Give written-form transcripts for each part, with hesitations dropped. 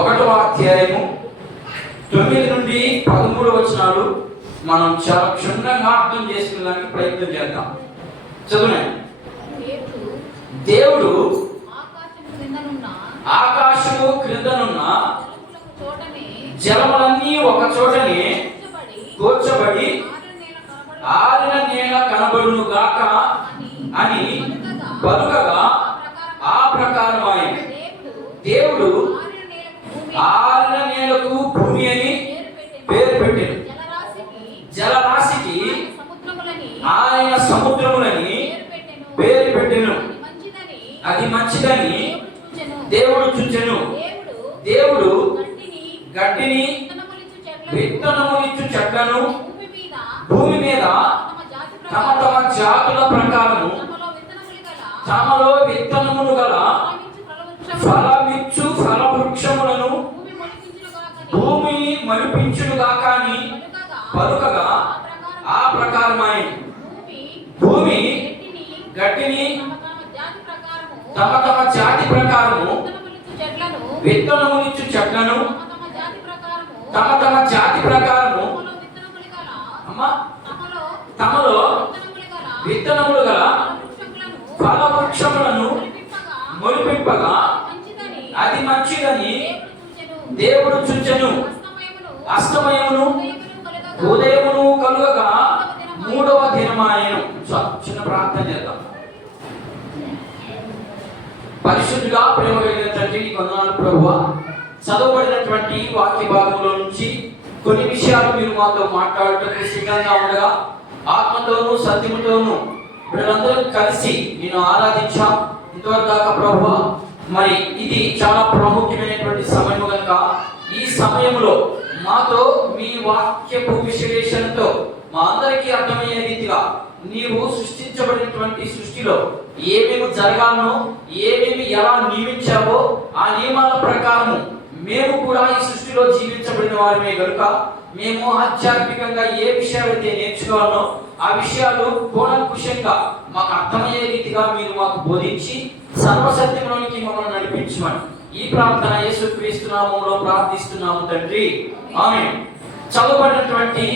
1వ అధ్యాయము 9 నుండి 13 వచనాలు మనం చాలా క్షుణ్ణంగా అర్థం చేసుకునేదానికి ప్రయత్నం చేద్దాం. చదువునండి. దేవుడు ఆకాశము క్రిందనున్న జలములన్నీ ఒక చోటనే కూర్చబడి ఆరిన నేల కనబడును గాక అని పలుకగా ఆ ప్రకారమైన దేవుడు ఆరిన నేలకు భూమి అని పేరు పెట్టాడు. జలరాశికి ఆయన సముద్రములని పేరు పెట్టెను. అది మంచిదని దేవుడు చూచెను. దేవుడు గడ్డిని విత్తనములిచ్చు చెట్లను భూమి మీద తమ తమ జాతుల ప్రకారము తమలో విత్తనములు గల ఫలమిచ్చు ఫలవృక్షములను భూమి మలిపించునుగా కానీ పలుకగా ఆ ప్రకారమైన భూమి గడ్డిని తమ తమ జాతి ప్రకారము విత్తనములిచ్చు చెట్లను తమ తమ జాతి ప్రకారము తమలో విత్తనములు గల ఫలవృక్షములను మొలిపింపగా అది మంచిదని దేవుడు చూచెను. అస్తమయమును ఉదయమును కలుగగా 3వ దినమాయెను. చిన్న ప్రార్థన చేద్దాం. పరిశుద్ధుడా ప్రేమ కలిగిన తండ్రి, నీకు వందనాలు ప్రభువా. చదవబడినటువంటి వాక్య భాగంలో నుంచి కొన్ని విషయాలు మీరు మాతో మాట్లాడటకు సిద్ధంగా ఉండగా ఆత్మతోనూ సత్యముతోనూ వీళ్ళందరూ కలిసి నేను ఆరాధించాం ఇంతవరకు దాకా ప్రభువా. మరి ఇది చాలా ప్రాముఖ్యమైనటువంటి సమయం కనుక ఈ సమయంలో మాతో మీ వాక్యపు విశ్లేషణతో మా అందరికీ అర్థమయ్యే రీతిగా నీవు సృష్టించబడినటువంటి సృష్టిలో ఏమేమి జరగాలనో ఏమేమి ఎలా నియమించావో ఆ నియమాల ప్రకారము మేము కూడా ఈ సృష్టిలో జీవించబడిన వారమే కనుక మేము ఆధ్యాత్మికంగా ఏ విషయాలైతే నేర్చుకోవాలనో ఆ విషయాలు కూలంకుషంగా మాకు అర్థమయ్యే రీతిగా మీరు మాకు బోధించి సర్వసత్యంలోనికి మమ్మల్ని నడిపించమని ఈ ప్రార్థన యేసుక్రీస్తు నామములో ప్రార్థిస్తున్నాము తండ్రి, ఆమేన్. చదవబడినటువంటి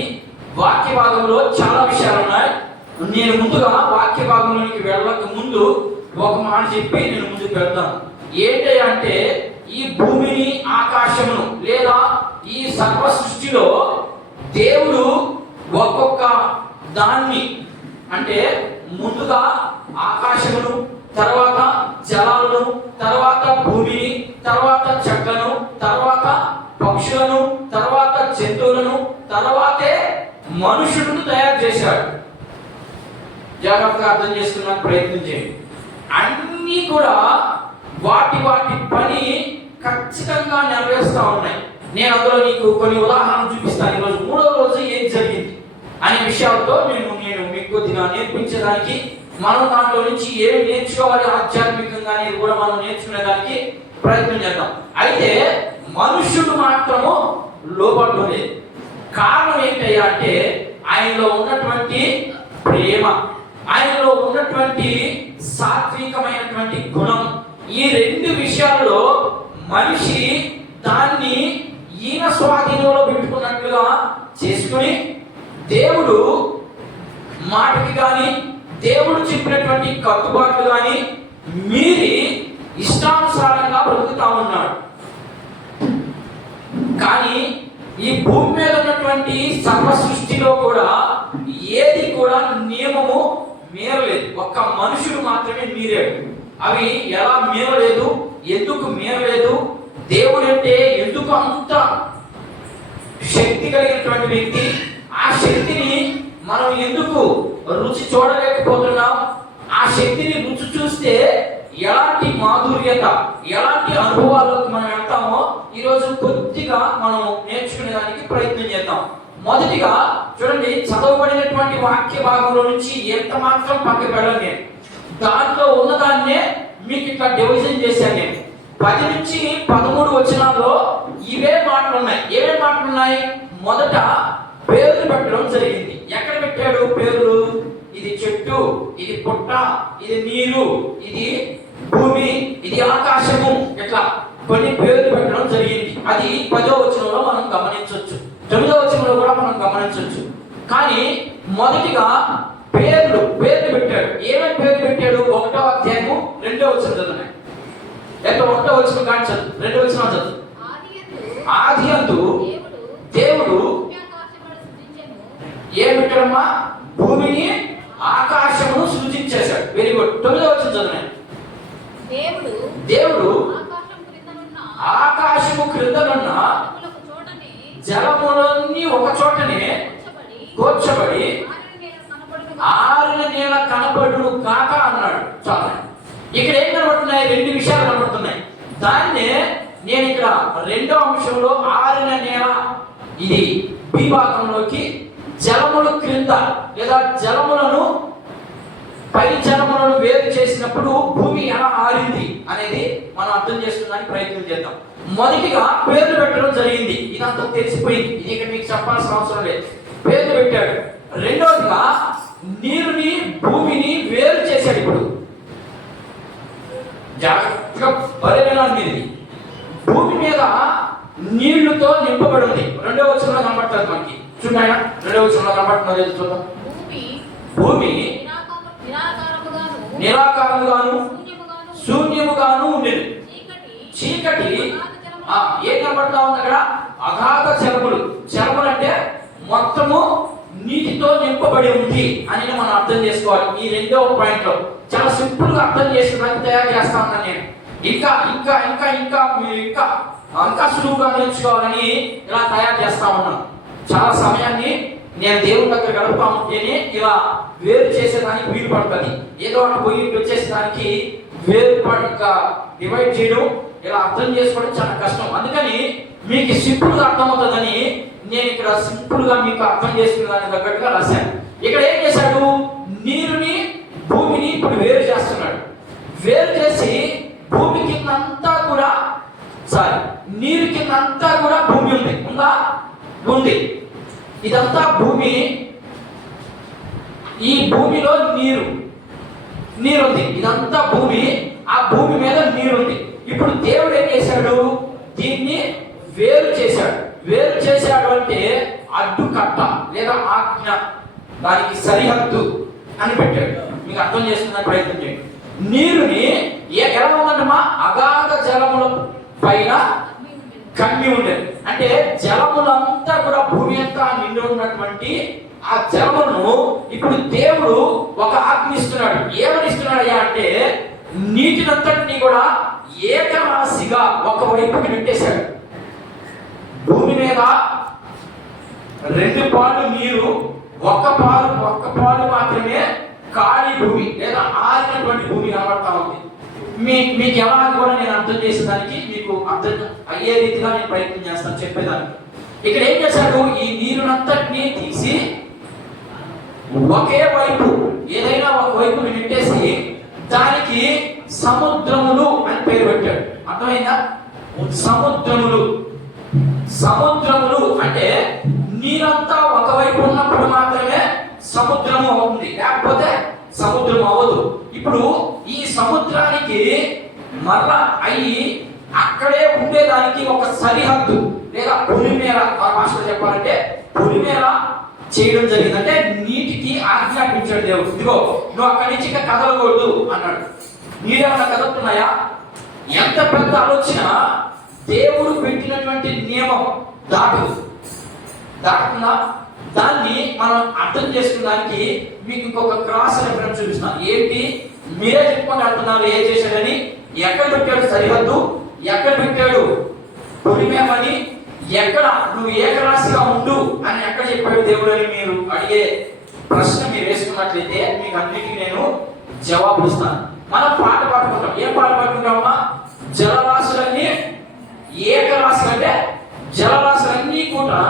వాక్య భాగంలో చాలా విషయాలు ఉన్నాయి. నేను ముందుగా వాక్య భాగంలోనికి వెళ్ళక ముందు ఒక మాట చెప్పి నేను ముందుకు వెళ్తాను. ఏంటంటే ఈ భూమిని ఆకాశమును లేదా ఈ సర్వ సృష్టిలో దేవుడు ఒక్కొక్క దాన్ని అంటే ముందుగా ఆకాశమును, తర్వాత జలాలను, తర్వాత భూమిని, తర్వాత చెట్లను, తర్వాత పక్షులను, తర్వాత జంతువులను, తర్వాతే మనుషులను తయారు చేశాడు. జాగ్రత్తగా అర్థం చేసుకున్నాను, ప్రయత్నం చేయండి. అన్నీ కూడా వాటి వాటి పని ఖచ్చితంగా నెరవేరుస్తూ ఉన్నాయి. నేను అందులో నీకు కొన్ని ఉదాహరణలు చూపిస్తాను. ఈరోజు 3వ రోజు ఏం జరిగింది అనే విషయాలతో నేను మీకు కొద్దిగా నేర్పించడానికి, మనం దాంట్లో నుంచి ఏమి నేర్చుకోవాలి ఆధ్యాత్మికంగా అనేది కూడా మనం నేర్చుకునేదానికి ప్రయత్నం చేద్దాం. అయితే మనుషుడు మాత్రము లోపడలేదు. కారణం ఏంటయ్యా అంటే ఆయనలో ఉన్నటువంటి ప్రేమ, ఆయనలో ఉన్నటువంటి సాత్వికమైనటువంటి గుణం. ఈ 2 విషయాల్లో మనిషి దాన్ని ఈయన స్వాధీనంలో పెట్టుకున్నట్లుగా చేసుకుని దేవుడు మాటకి కానీ దేవుడు చెప్పినటువంటి కట్టుబాట్లు కానీ మీరి ఇష్టానుసారంగా బ్రతుకుతా ఉన్నాడు. కానీ ఈ భూమి మీద ఉన్నటువంటి సర్వ సృష్టిలో కూడా ఏది కూడా నియమము మీరలేదు. ఒక్క మనుషుడు మాత్రమే మీరాడు. అవి ఎలా మీరలేదు, ఎందుకు మీరలేదు, దేవుడు అంటే ఎందుకు అంత శక్తి కలిగినటువంటి వ్యక్తి, ఆ శక్తిని మనం ఎందుకు రుచి చూడలేకపోతున్నాం, ఆ శక్తిని రుచి చూస్తే ఎలాంటి మాధుర్యత, ఎలాంటి అనుభవాలకు మనం వెళ్తామో ఈరోజు కొద్దిగా మనం నేర్చుకునేదానికి ప్రయత్నం చేద్దాం. మొదటిగా చూడండి, చదవబడినటువంటి వాక్య భాగంలో నుంచి ఎంత మాత్రం పక్కకు వెళ్ళను. నేను దాంట్లో ఉన్నదాన్నే మీకు ఇట్లా డివిజన్ చేశాను. నేను 10 నుంచి 13 వచనాల్లో ఇవే మాటలు ఉన్నాయి. ఏవే మాటలు ఉన్నాయి? మొదట పేర్లు పెట్టడం జరిగింది. ఎక్కడ పెట్టాడు పేర్లు? ఇది చెట్టు, ఇది పుట్ట, ఇది నీరు, ఇది భూమి, ఇది ఆకాశము. ఇట్లా కొన్ని పేర్లు పెట్టడం జరిగింది. అది 10వ వచనంలో మనం గమనించవచ్చు, 9వ వచనంలో కూడా మనం గమనించవచ్చు. కానీ మొదటిగా పేర్లు పెట్టాడు. ఏమేమి పేర్లు పెట్టాడు? 1వ అధ్యాయము 2వ వచనం చదువుతున్నాయి. ఎంత 1వ వచనం కానీ చదువు, 2వ వచనం చదువు. ఆదియందు దేవుడు ఏం పెట్టాడమ్మా? భూమిని ఆకాశమును సృజించేశాడు. Very good. 9వ వచనం చదువుతున్నాయి. దేవుడు ఆకాశము క్రిందనున్న జలములన్నీ ఒక చోటనే కూర్చబడి ఆరిన నేల కనబడును కాక అన్నాడు. చాలా ఇక్కడ ఏం కనబడుతున్నాయి? 2 విషయాలు కనబడుతున్నాయి. దాన్నే నేను ఇక్కడ 2వ అంశంలో ఆరిన నేల, ఇది బి భాగంలోకి జలములు క్రింద లేదా జలములను పై జలములను వేరు చేసినప్పుడు భూమి ఎలా ఆరింది అనేది మనం అర్థం చేసుకోవడానికి ప్రయత్నం చేద్దాం. మొదటిగా పేర్లు పెట్టడం జరిగింది. ఇదంతా తెలిసిపోయింది, ఇది ఇక్కడ మీకు చెప్పాల్సిన అవసరం లేదు. పేర్లు పెట్టాడు. రెండోదిగా నీరుని భూమిని వేరు చేశాడు. ఇప్పుడు జాగ్రత్తగా పరిగణాన్ని, భూమి మీద నీళ్లతో నింపబడి ఉంది. 2వ వచనంలో కనబడుతుంది మనకి. చూడండి, 2వ వచనంలో కనబడుతున్నారు. చూద్దాం. భూమి నిరాకారముగాను శూన్యముగాను ఉండేది. చీకటి ఏం కనబడతా ఉంది అక్కడ? అగాధ జలములు. జలములు అంటే మొత్తము నీటితో నింపబడి ఉంది అని మనం అర్థం చేసుకోవాలి. ఈ 2వ పాయింట్ లో చాలా సింపుల్ గా అర్థం చేసుకోవడానికి తయారు చేస్తా ఉన్నాను నేను. ఇంకా ఇంకా ఇంకా ఇంకా మీరు ఇంకా సులువుగా నేర్చుకోవాలని ఇలా తయారు చేస్తా ఉన్నాను. చాలా సమయాన్ని నేను దేవుని దగ్గర గడుపుతా ఉంటేనే ఇలా వేరు చేసేదానికి వీలు పడుతుంది. ఏదో అటు పోయి వచ్చేసేదానికి డివైడ్ చేయడం, ఇలా అర్థం చేసుకోవడం చాలా కష్టం. అందుకని మీకు సింపుల్ గా అర్థమవుతుందని నేను ఇక్కడ సింపుల్ గా మీకు అర్థం చేసుకునే దానికి తగ్గట్టుగా రాశాను. ఇక్కడ ఏం చేశాడు? నీరుని భూమిని ఇప్పుడు వేరు చేస్తున్నాడు. వేరు చేసి భూమి కిందంతా కూడా నీరు కిందంతా కూడా భూమి ఉందా? ఉంది. ఇదంతా భూమి. ఈ భూమిలో నీరుంది. ఇదంతా భూమి. ఆ భూమి మీద నీరుంది. ఇప్పుడు దేవుడు ఏం చేశాడు? దీన్ని వేరు చేశాడు. వేరు చేశాడు అంటే అడ్డుకట్ట లేదా ఆజ్ఞ, దానికి సరిహద్దు అని పెట్టాడు. మీకు అర్థం చేసుకునే ప్రయత్నం చేయండి. నీరుని ఎలా ఉందన్నమా? అగాధ జలముల పైన కమ్మి ఉండేది. అంటే జలములంతా కూడా భూమి అంతా నిండి ఉన్నటువంటి ఆ జలమును ఇప్పుడు దేవుడు ఒక ఆజ్ఞ ఇస్తున్నాడు. ఏమని ఇస్తున్నాడయ్యా అంటే నీటినంతటినీ కూడా ఏకరాశిగా ఒకవైపుకి నెట్టేశాడు. భూమి మీద 2 పాలు నీరు, ఒక్క పాలు మాత్రమే ఖాళీ భూమి లేదా ఆరినటువంటి భూమి కనబడతా ఉంది. మీకు ఎలా కూడా నేను అర్థం చేసేదానికి, మీకు అర్థం అయ్యే రీతిగా నేను ప్రయత్నం చేస్తాను చెప్పేదానికి. ఇక్కడ ఏం చేశాడు? ఈ నీరునంతటినీ తీసి ఒకే వైపు, ఏదైనా ఒక వైపు నెట్టేసి దానికి సముద్రములు అని పేరు పెట్టాడు. అర్థమైందా? సముద్రములు అంటే నీరంతా ఒకవైపు ఉన్నప్పుడు మాత్రమే సముద్రము అవుతుంది, లేకపోతే సముద్రం అవ్వదు. ఇప్పుడు ఈ సముద్రానికి మరలా అయ్యి అక్కడే ఉండేదానికి ఒక సరిహద్దు లేదా పొలిమేర, ఆ భాషలో చెప్పాలంటే పొలిమేర చేయడం జరిగింది. అంటే నీటికి ఆజ్ఞాపించాడు దేవుడు. ఇదిగో నువ్వు అక్కడి నుంచి ఇంకా కదలకూడదు అన్నాడు. నీరేమన్నా కదులుతున్నాయా? ఎంత పెద్ద ఆలోచన దేవుడు పెట్టినటువంటి నియమం దాటుతుందా? దాన్ని మనం అర్థం చేసుకోవడానికి మీకు ఇంకొక క్రాస్ రెఫరెన్స్ చూపిస్తున్నాను. ఏంటి? మీరే చెప్పుకొని అంటున్నారు ఏం చేశాడని. ఎక్కడ పెట్టాడు సరిహద్దు? ఎక్కడ పెట్టాడు పొలిమేమని? ఎక్కడ నువ్వు ఏకరాశిగా ఉండు అని ఎక్కడ చెప్పాడు దేవుడు అని మీరు అడిగే ప్రశ్న మీరు వేసుకున్నట్లయితే మీకు అన్నిటికీ నేను జవాబు ఇస్తాను. మనం పాట పాడుకుంటాం. ఏం పాట పాడుకుంటామా? జలరాశులన్నీ ఏకరాశి అంటే జలరాశులన్నీ కూడా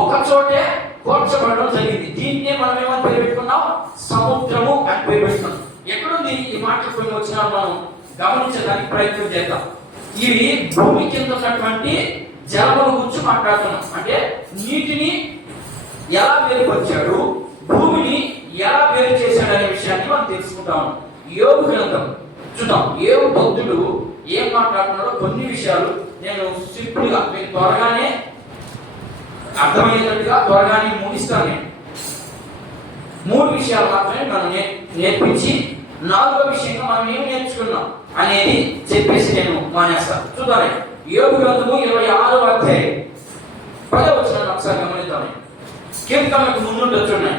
ఒక చోటే కూర్చబడడం జరిగింది. దీన్నే మనం ఏమని పేరు పెట్టుకున్నాం? సముద్రము అని పేరు పెట్టుకున్నాం. ఎక్కడుంది ఈ మాట? కొన్ని వచ్చినా మనం గమనించడానికి ప్రయత్నం చేద్దాం. ఇవి భూమి కింద ఉన్నటువంటి జలముల గురించి మాట్లాడుతున్నాం. అంటే నీటిని ఎలా వేరుపరిచాడు, భూమిని ఎలా వేరు చేశాడు అనే విషయాన్ని మనం తెలుసుకుంటాం. యోబు గ్రంథం చూద్దాం. యోబు భక్తుడు ఏం మాట్లాడుతున్నాడో కొన్ని విషయాలు నేను సింపుల్గా మీకు త్వరగానే అర్థమయ్యేటట్టుగా త్వరగానే ముగిస్తాను. నేను 3 విషయాలు మాత్రమే మనం నేర్పించి 4వ విషయంగా మనం ఏం నేర్చుకున్నాం అనేది చెప్పేసి నేను మానేస్తాను. చూద్దాం. యోబు గ్రంథము 26వ అధ్యాయం 10వ వచనాన్ని ఒకసారి గమనిద్దాం. కీర్తనలకు ముందు చూడండి.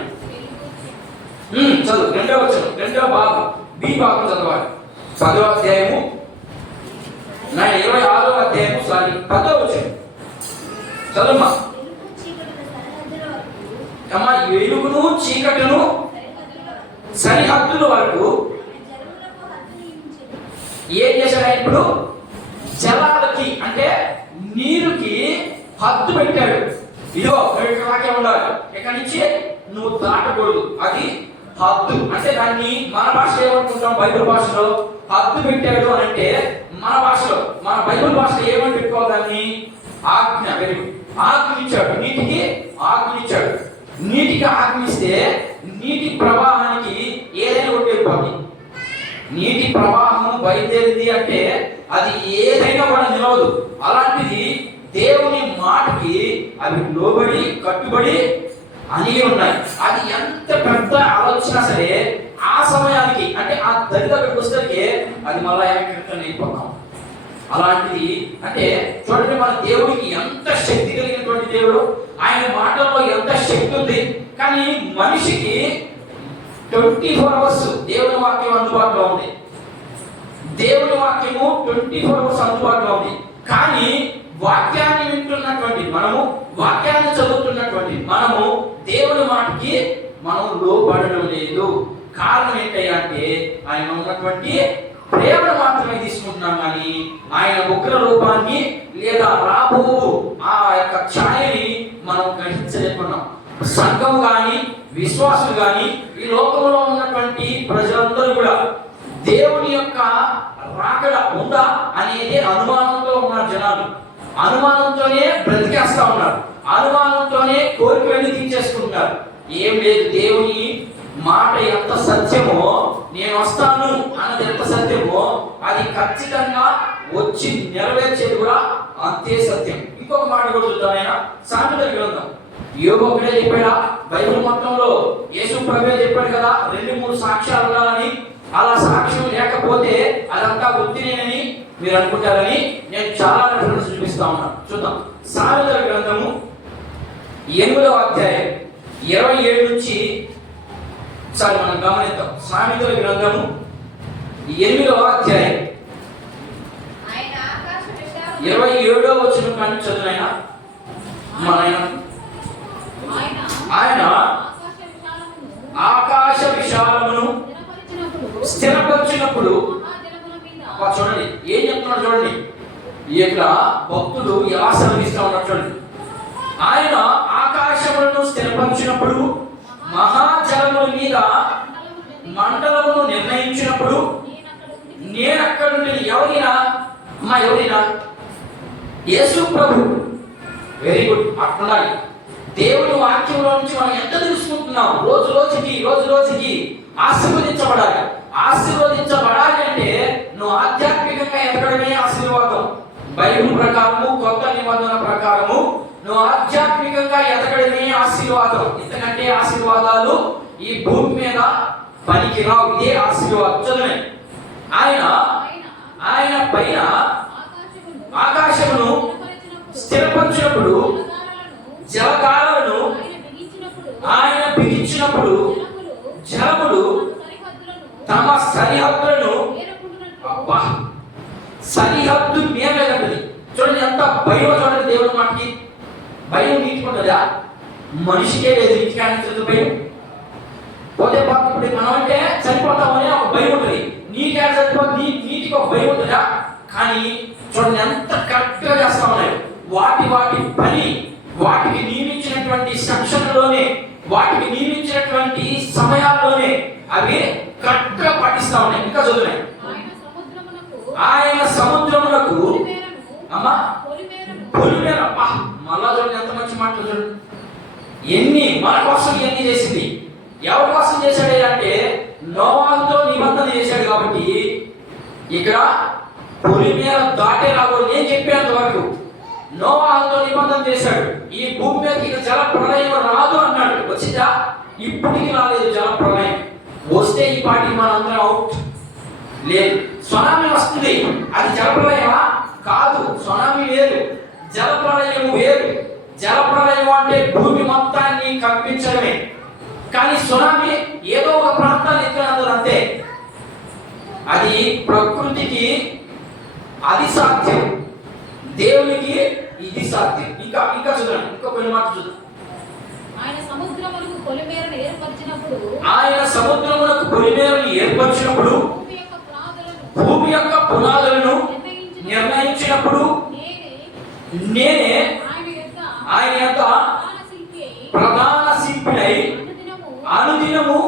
చదువు 2వ వచనం, 2వ భాగం, బి భాగం చదవాలి. 10వ అధ్యాయము 26వ అధ్యాయము 10వ వచనం చదువుమా. అమ్మా, వెలుగును చీకటును సరిహద్దుల వరకు ఏం చేశాడు? ఇప్పుడు జలాలకి అంటే నీరుకి హద్దు పెట్టాడు. ఇదిగో ఇక్కడికే ఉండాలి, ఇక్కడి నుంచి నువ్వు దాటకూడదు. అది హద్దు అంటే దాన్ని మన భాషలో ఏమనుకుంటాం? బైబిల్ భాషలో హద్దు పెట్టాడు అని అంటే మన భాషలో, మన బైబిల్ భాషలో ఏమని పెట్టుకోవాలి? దాన్ని ఆజ్ఞ. ఆజ్ఞించాడు, నీటికి ఆజ్ఞించాడు. నీటికి ఆజ్ఞిస్తే నీటి ప్రవాహానికి ఏదైనా కొట్టేది. నీటి ప్రవాహం బయలుదేరింది అంటే అది ఏదైనా కూడా నిలవదు. అలాంటిది దేవుని మాటకి అవి లోబడి కట్టుబడి అనిగి ఉన్నాయి. అది ఎంత పెద్ద ఆలోచన సరే ఆ సమయానికి అంటే ఆ దరిద్రకి వస్తే అది మళ్ళా ఎక్కడికి వెళ్ళిపోతాం. అలాంటిది అంటే చూడండి, మన దేవుడికి ఎంత శక్తి కలిగినటువంటి దేవుడు, ఆయన మాటల్లో ఎంత శక్తి ఉంది. కానీ మనిషికి 24 అవర్స్ దేవుని వాక్యం అందుబాటులో ఉంది. దేవుని వాక్యము 24 అవర్స్ అందుబాటులో ఉంది. కానీ వాక్యాన్ని వింటున్నటువంటి మనము, వాక్యాన్ని చదువుతున్నటువంటి మనము దేవుని మాటకి మనం లోబడడం లేదు. కారణం ఏంటయ్యా అంటే ఆయన ఉన్నటువంటి ప్రేమను మాత్రమే తీసుకుంటున్నాం, కానీ ఆయన ఉగ్ర రూపాన్ని లేదా రాబో ఆ యొక్క ఛాయని మనం గ్రహించలేకున్నాం. సంఘం కానీ విశ్వాసులు కానీ ఈ లోకంలో ఉన్నటువంటి ప్రజలందరూ కూడా దేవుని యొక్క రాకడ ఉందా అనేది అనుమానంతో ఉన్నారు. జనాలు అనుమానంతోనే బ్రతికేస్తా ఉన్నారు, అనుమానంతోనే కోరికలు తీర్చేసుకుంటారు. ఏం లేదు, దేవుని మాట ఎంత సత్యమో, నేను వస్తాను అన్నది ఎంత సత్యమో అది ఖచ్చితంగా వచ్చి నెరవేర్చేది కూడా అంతే సత్యం. ఇంకొక మాట కూడా చూద్దాం. ఆయన సామెతల గ్రంథం యోబు ఒకటే చెప్పాడా? బైబిల్ మొత్తంలో యేసు ప్రభువే చెప్పాడు కదా 2-3 సాక్ష్యాలు ఉండాలని. అలా సాక్ష్యం లేకపోతే అదంతా వృత్తినేనని మీరు అనుకుంటారని నేను చాలా రెఫరెన్స్ చూపిస్తా ఉన్నాను. చూద్దాం. సామెతల గ్రంథము 8వ అధ్యాయం 27 నుంచి ఒకసారి మనం గమనిద్దాం. సామెతల గ్రంథము 8వ అధ్యాయం 27వ వచనం కానీ చదువునైనా ఆయన ఆకాశ విశాలమును స్థిరపరిచినప్పుడు చూడండి ఏం చెప్తున్నాడు. చూడండి ఇక్కడ భక్తులు ఎలా సెలవిస్తా ఉన్నారు. చూడండి, ఆయన ఆకాశములను స్థిరపరిచినప్పుడు, మహాజలముల మీద మండలమును నిర్ణయించినప్పుడు నేనక్కడ నుండి ఎవరినా యేసు ప్రభు. Very good. అట్లుండాలి. దేవుని వాక్యంలో నుంచి మనం ఎంత తెలుసుకుంటున్నాం? రోజు రోజుకి ఆశీర్వదించబడాలి. ఆశీర్వదించబడాలి అంటే నువ్వు ఆధ్యాత్మికంగా ఎదగడమే ఆశీర్వాదం. బైబిల్ ప్రకారము, కొత్త నిబంధన ప్రకారము నువ్వు ఆధ్యాత్మికంగా ఎదగడమే ఆశీర్వాదం. ఎందుకంటే ఆశీర్వాదాలు ఈ భూమి మీద పనికిరావు. ఇదే ఆశీర్వాదం. చదవండి. ఆయన పైన ఆకాశమును స్థిరపరిచినప్పుడు, జలకాలను ఆయన బిగించినప్పుడు జలములు తమ సరిహద్దులను సరిహద్దు మేలగలది. చూడండి ఎంత భయం. చూడండి దేవుని మాటకి భయం నీచుకుంటుందా? మనిషికే లేదు, ఇంటికి ఆయన భయం. పోతే ఇప్పుడు మనం అంటే చనిపోతామని ఒక భయం ఉంటుంది. నీకే చనిపోతుంది, నీటికి ఒక భయం ఉంటుందా? కానీ చూడండి ఎంత కరెక్ట్గా చేస్తా ఉన్నాయి. వాటి పని వాటికి నియమించినటువంటి సెక్షన్లోనే, వాటికి నియమించినటువంటి సమయాల్లోనే అవి కరెక్ట్గా పాటిస్తా ఉన్నాయి. ఇంకా చదువున్నాయి. ఆయన సముద్రములకు పొలిమేర. మళ్ళా చూడండి ఎంత మంచి మాటలు. చూడండి ఎన్ని మన కోసం ఎన్ని చేసింది. ఎవరి కోసం చేశాడు అంటే నోవాహుతో నిబంధన చేశాడు. కాబట్టి ఇక్కడ పొలిమేర దాటే రాకూడదు. నేను చెప్పేంత వరకు నోవాహుతో నిబంధన చేశాడు, ఈ భూమి మీదకి ఇక జల ప్రళయం రాదు అన్నాడు. వచ్చిందా? ఇప్పటికి రాలేదు జల ప్రళయం. వస్తే ఈ పాటికి మనందరం అవుట్. లేదు, సునామీ వస్తుంది, అది జల ప్రళయమా? కాదు, సునామీ వేరు, జల ప్రళయం వేరు. జల ప్రళయం అంటే భూమి మొత్తాన్ని కంపించడమే, కానీ సునామీ ఏదో ఒక ప్రాంతాన్ని ఎత్తినందుకు అంతే. అది ప్రకృతికి అది సాధ్యం, దేవునికి ఇది సాధ్యం. ఇంకా ఇంకా చూడండి, ఇంకో కొన్ని మాట చూద్దాం. ఆయన సముద్రములకు పొలిమేరను ఏర్పరిచినప్పుడు భూమి యొక్క పునాదులను నిర్ణయించినప్పుడు నేనే ఆయన యొక్క ప్రధాన శిల్పినై అనుదినము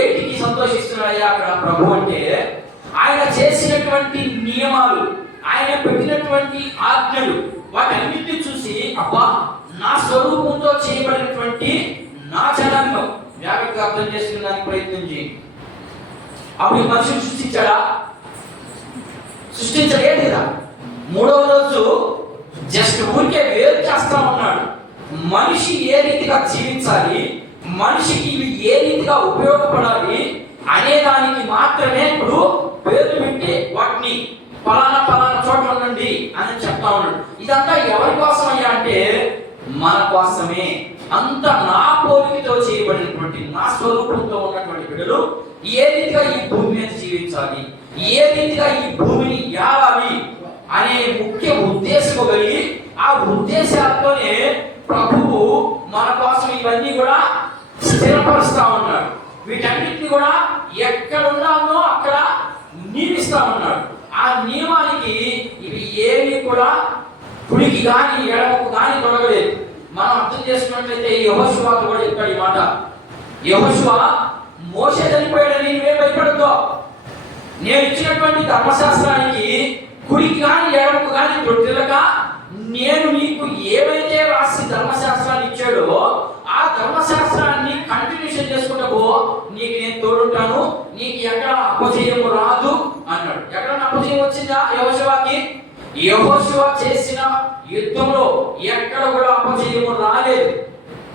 ఏటికి సంతోషిస్తున్నాడయ్యా అక్కడ ప్రభు అంటే? ఆయన చేసినటువంటి నియమాలు, ఆయన పెట్టినటువంటి ఆజ్ఞలు, వాటన్నిటిని చూసి అబ్బా, నా స్వరూపంతో చేయబడినటువంటి నా జనాంగం జాగ్రత్తగా అర్థం చేసుకునే ప్రయత్నం చేయండి. అప్పుడు మనుషులు సృష్టించాడా? సృష్టించలేదు కదా. మూడవ రోజు జస్ట్ ఊరికే వేరు చేస్తా ఉన్నాడు. మనిషి ఏ రీతిగా జీవించాలి, మనిషికి ఇవి ఏ రీతిగా ఉపయోగపడాలి అనే దానికి మాత్రమే ఇప్పుడు పేర్లు పెట్టి వాటిని పలానా పలానా చోట్ల ఉండండి అని చెప్తా ఉన్నాడు. ఇదంతా ఎవరి కోసం అయ్యా అంటే మన కోసమే. అంత నా పోలికతో చేయబడినటువంటి నా స్వరూపంతో ఉన్నటువంటి బిడ్డలు ఏ రీతిగా ఈ భూమి మీద జీవించాలి, ఏ రీతిగా ఈ భూమిని ఏలాలి అనే ముఖ్య ఉద్దేశం కలిగి ఆ ఉద్దేశాలతోనే ప్రభువు మన కోసం ఇవన్నీ కూడా స్థిరపరుస్తా ఉన్నాడు. వీటన్నిటిని కూడా ఎక్కడ ఉండాలో అక్కడ నియమిస్తా ఉన్నాడు. ఆ నియమానికి ఇవి ఏవి కూడా కుడికి కానీ ఎడమకు కానీ తొలగలేదు. మనం అర్థం చేసుకున్నట్లయితే యెహోషువతో కూడా చెప్పాడు ఈ మాట. యెహోషువ, మోషే చనిపోయాడని నువ్వే భయపడద్దు, నేను ఇచ్చినటువంటి ధర్మశాస్త్రానికి కుడికి కానీ ఎడమకు కానీ తొట్టిల్లక నేను నీకు ఏవైతే రాసి ధర్మశాస్త్రాన్ని ఇచ్చాడో ఆ ధర్మశాస్త్రాన్ని కంటిన్యూషన్ చేసుకుంటావో నీకు నేను తోడుంటాను, నీకు ఎక్కడ అపజయం రాదు అన్నాడు. ఎక్కడ అపజయం వచ్చిందా యెహోషువకి? యెహోషువ చేసిన యుద్ధంలో ఎక్కడ కూడా అపజయం రాలేదు,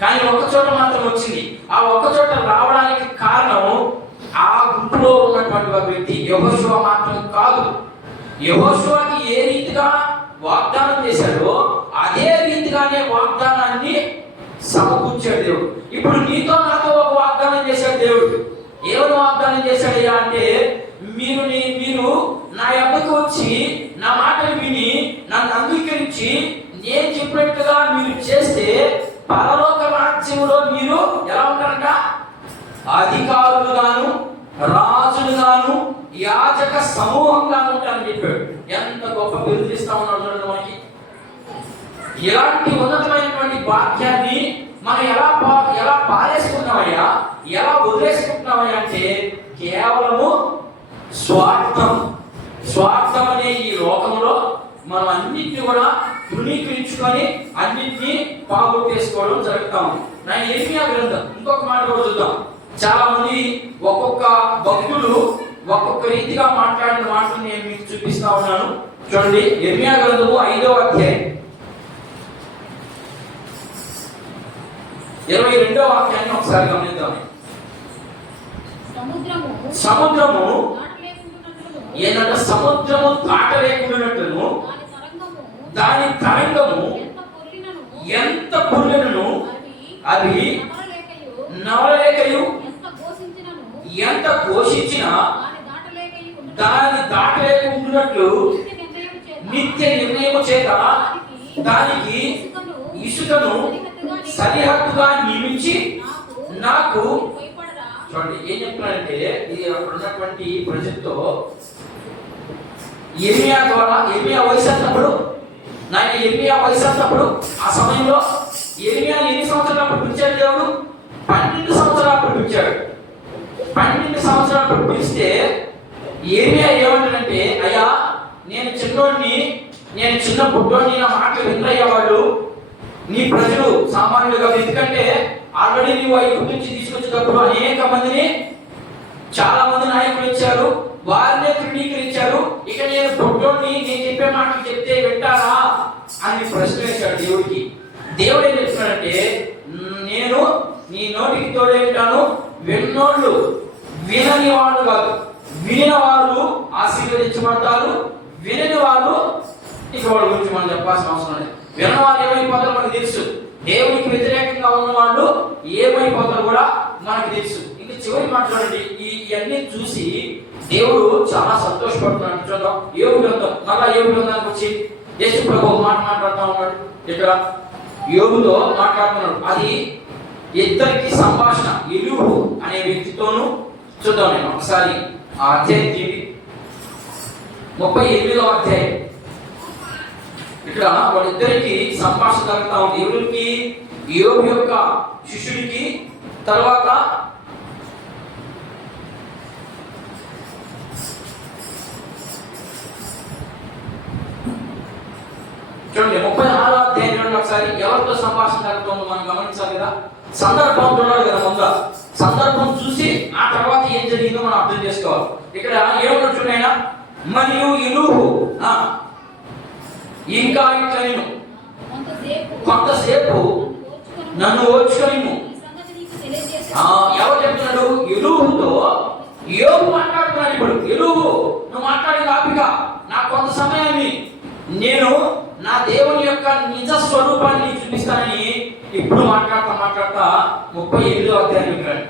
కానీ ఒక చోట మాత్రం వచ్చింది. ఆ ఒక చోట రావడానికి కారణం ఆ గుంపులో ఉన్నటువంటి ఒక వ్యక్తి, యెహోషువ మాత్రం కాదు. యెహోషువకి ఏ రీతిగా వాగ్దానం చేశాడో అదే రీతిగానే వాగ్దానాన్ని సమకూర్చాడు దేవుడు. ఇప్పుడు నీతో నాతో ఒక వాగ్దానం చేశాడు దేవుడు. ఏమని వాగ్దానం చేశాడయ్యా అంటే, మీరు నా యొద్దకు వచ్చి నా మాటలు విని నన్ను అంగీకరించి నేను చెప్పినట్టుగా మీరు చేస్తే పరలోక రాజ్యంలో మీరు ఎలా ఉంటారంట? అధికారులుగాను, రాజులుగాను, యాజక సమూహంగా ఉంటారని చెప్పాడు. ఎంత గొప్ప బిరుదు ఇస్తా ఉన్నాడు చూడండి మనకి. ఇలాంటి ఉన్నతమైనటువంటి భాగ్యాన్ని మనం ఎలా పారేసుకున్నామయ్యా, ఎలా వదిలేసుకుంటున్నామయ్యా అంటే కేవలము స్వార్థం అనే ఈ లోకంలో మనం అన్నింటినీ కూడా తృణీకరించుకొని అన్నింటినీ పాగొట్టేసుకోవడం జరుగుతాం. నా యెర్మీయా గ్రంథం ఇంకొక మాట కూడా చూద్దాం. చాలా మంది ఒక్కొక్క భక్తులు ఒక్కొక్క రీతిగా మాట్లాడిన మాటలు నేను మీకు చూపిస్తా ఉన్నాను. చూడండి, యెర్మీయా గ్రంథము 5వ అధ్యాయం 22వ వాక్యాన్ని ఒకసారి గమనిద్దాం. సముద్రము ఏంటంటే సముద్రము దాటలేకున్నట్లును దాని తరంగము ఎంత పొర్లినను అవి నవలలేకయు ఎంత ఘోషించినా దాని దాటలేకున్నట్లు నిత్య నిర్ణయము చేత దానికి ఇసుకను సరిహద్దుగా నియమించి నాకు చూడండి ఏం చెప్తున్నాడంటే, ఇది అక్కడ ఉన్నటువంటి ప్రజలతో యెర్మీయా ద్వారా యెర్మీయా వయసు అన్నప్పుడు ఆ సమయంలో యెర్మీయాని ఎన్ని సంవత్సరాలు పిలిచాడు దేవుడు? 12 సంవత్సరాలు పిలిచాడు. 12 సంవత్సరాలు పిలిస్తే యెర్మీయా ఏమంటాడంటే, అయ్యా నేను చిన్న బుడ్డోడిని, నా మాటలు వినరయ్యా వాళ్ళు నీ ప్రజలు సామాన్యులుగా. ఎందుకంటే ఆల్రెడీ నీవు ఐగుప్తు నుంచి తీసుకొచ్చేటప్పుడు అనేక మందిని చాలా మంది నాయకులు వచ్చారు, వారినే తృణీకరించారు. ఇక నేను పుట్టోడిని, నేను చెప్పే మాటలు చెప్తే వింటారా అని ప్రశ్న వేశాడు దేవుడికి. దేవుడు ఏం చెప్తున్నాడంటే, నేను నీ నోటికి తోడే ఉంటాను, విన్నోళ్ళు వినని వాళ్ళు కాదు, వినిన వాళ్ళు ఆశీర్వదించబడతారు, వినని వాళ్ళు ఇక వాళ్ళ గురించి మనం చెప్పాల్సిన అవసరం లేదు. విన్న వాళ్ళు ఏమైపోతారో మనకు తెలుసు, దేవునికి వ్యతిరేకంగా ఉన్న వాళ్ళు ఏమైపోతారో కూడా మనకు తెలుసు. ఇంకా చివరి మాట్లాడండి, ఇవన్నీ చూసి దేవుడు చాలా సంతోషపడుతున్నాడు. చూద్దాం యోబు గ్రంథం. మళ్ళా యోబు గ్రంథానికి వచ్చి యేసు ప్రభు మాట మాట్లాడుతూ ఉన్నాడు. ఇక్కడ యోబుతో మాట్లాడుతున్నాడు. అది ఇద్దరికి సంభాషణ, ఎలుహు అనే వ్యక్తితోనూ. చూద్దాం, నేను ఒకసారి ఆ అధ్యాయం 38వ అధ్యాయం. ఇక్కడ వాళ్ళిద్దరికి సంభాషణ జరుగుతా ఉంది. ఎవరికి? యోబు యొక్క శిష్యుడికి, తర్వాత చూడండి 34వ అధ్యాయం చూడండి ఒకసారి. ఎవరితో సంభాషణ జరుగుతుందో మనం గమనించాలి కదా. సందర్భం చూడాలి కదా, ముందు సందర్భం చూసి ఆ తర్వాత ఏం జరిగిందో మనం అర్థం చేసుకోవాలి. ఇక్కడ ఏమన్నా చూడైనా, మరియు ఎలుహు ఇంకా ఇట్లా నేను కొంతసేపు నన్ను ఓర్చుకొని. ఎవరు చెప్తున్నాడు? ఎలుహుతో యోబు మాట్లాడుతున్నాడు. ఇప్పుడు ఎలుహు, నువ్వు మాట్లాడిన ఆపిక నా కొంత సమయాన్ని నేను నా దేవుని యొక్క నిజ స్వరూపాన్ని చూపిస్తానని ఇప్పుడు మాట్లాడతా 38వ అధ్యాయం.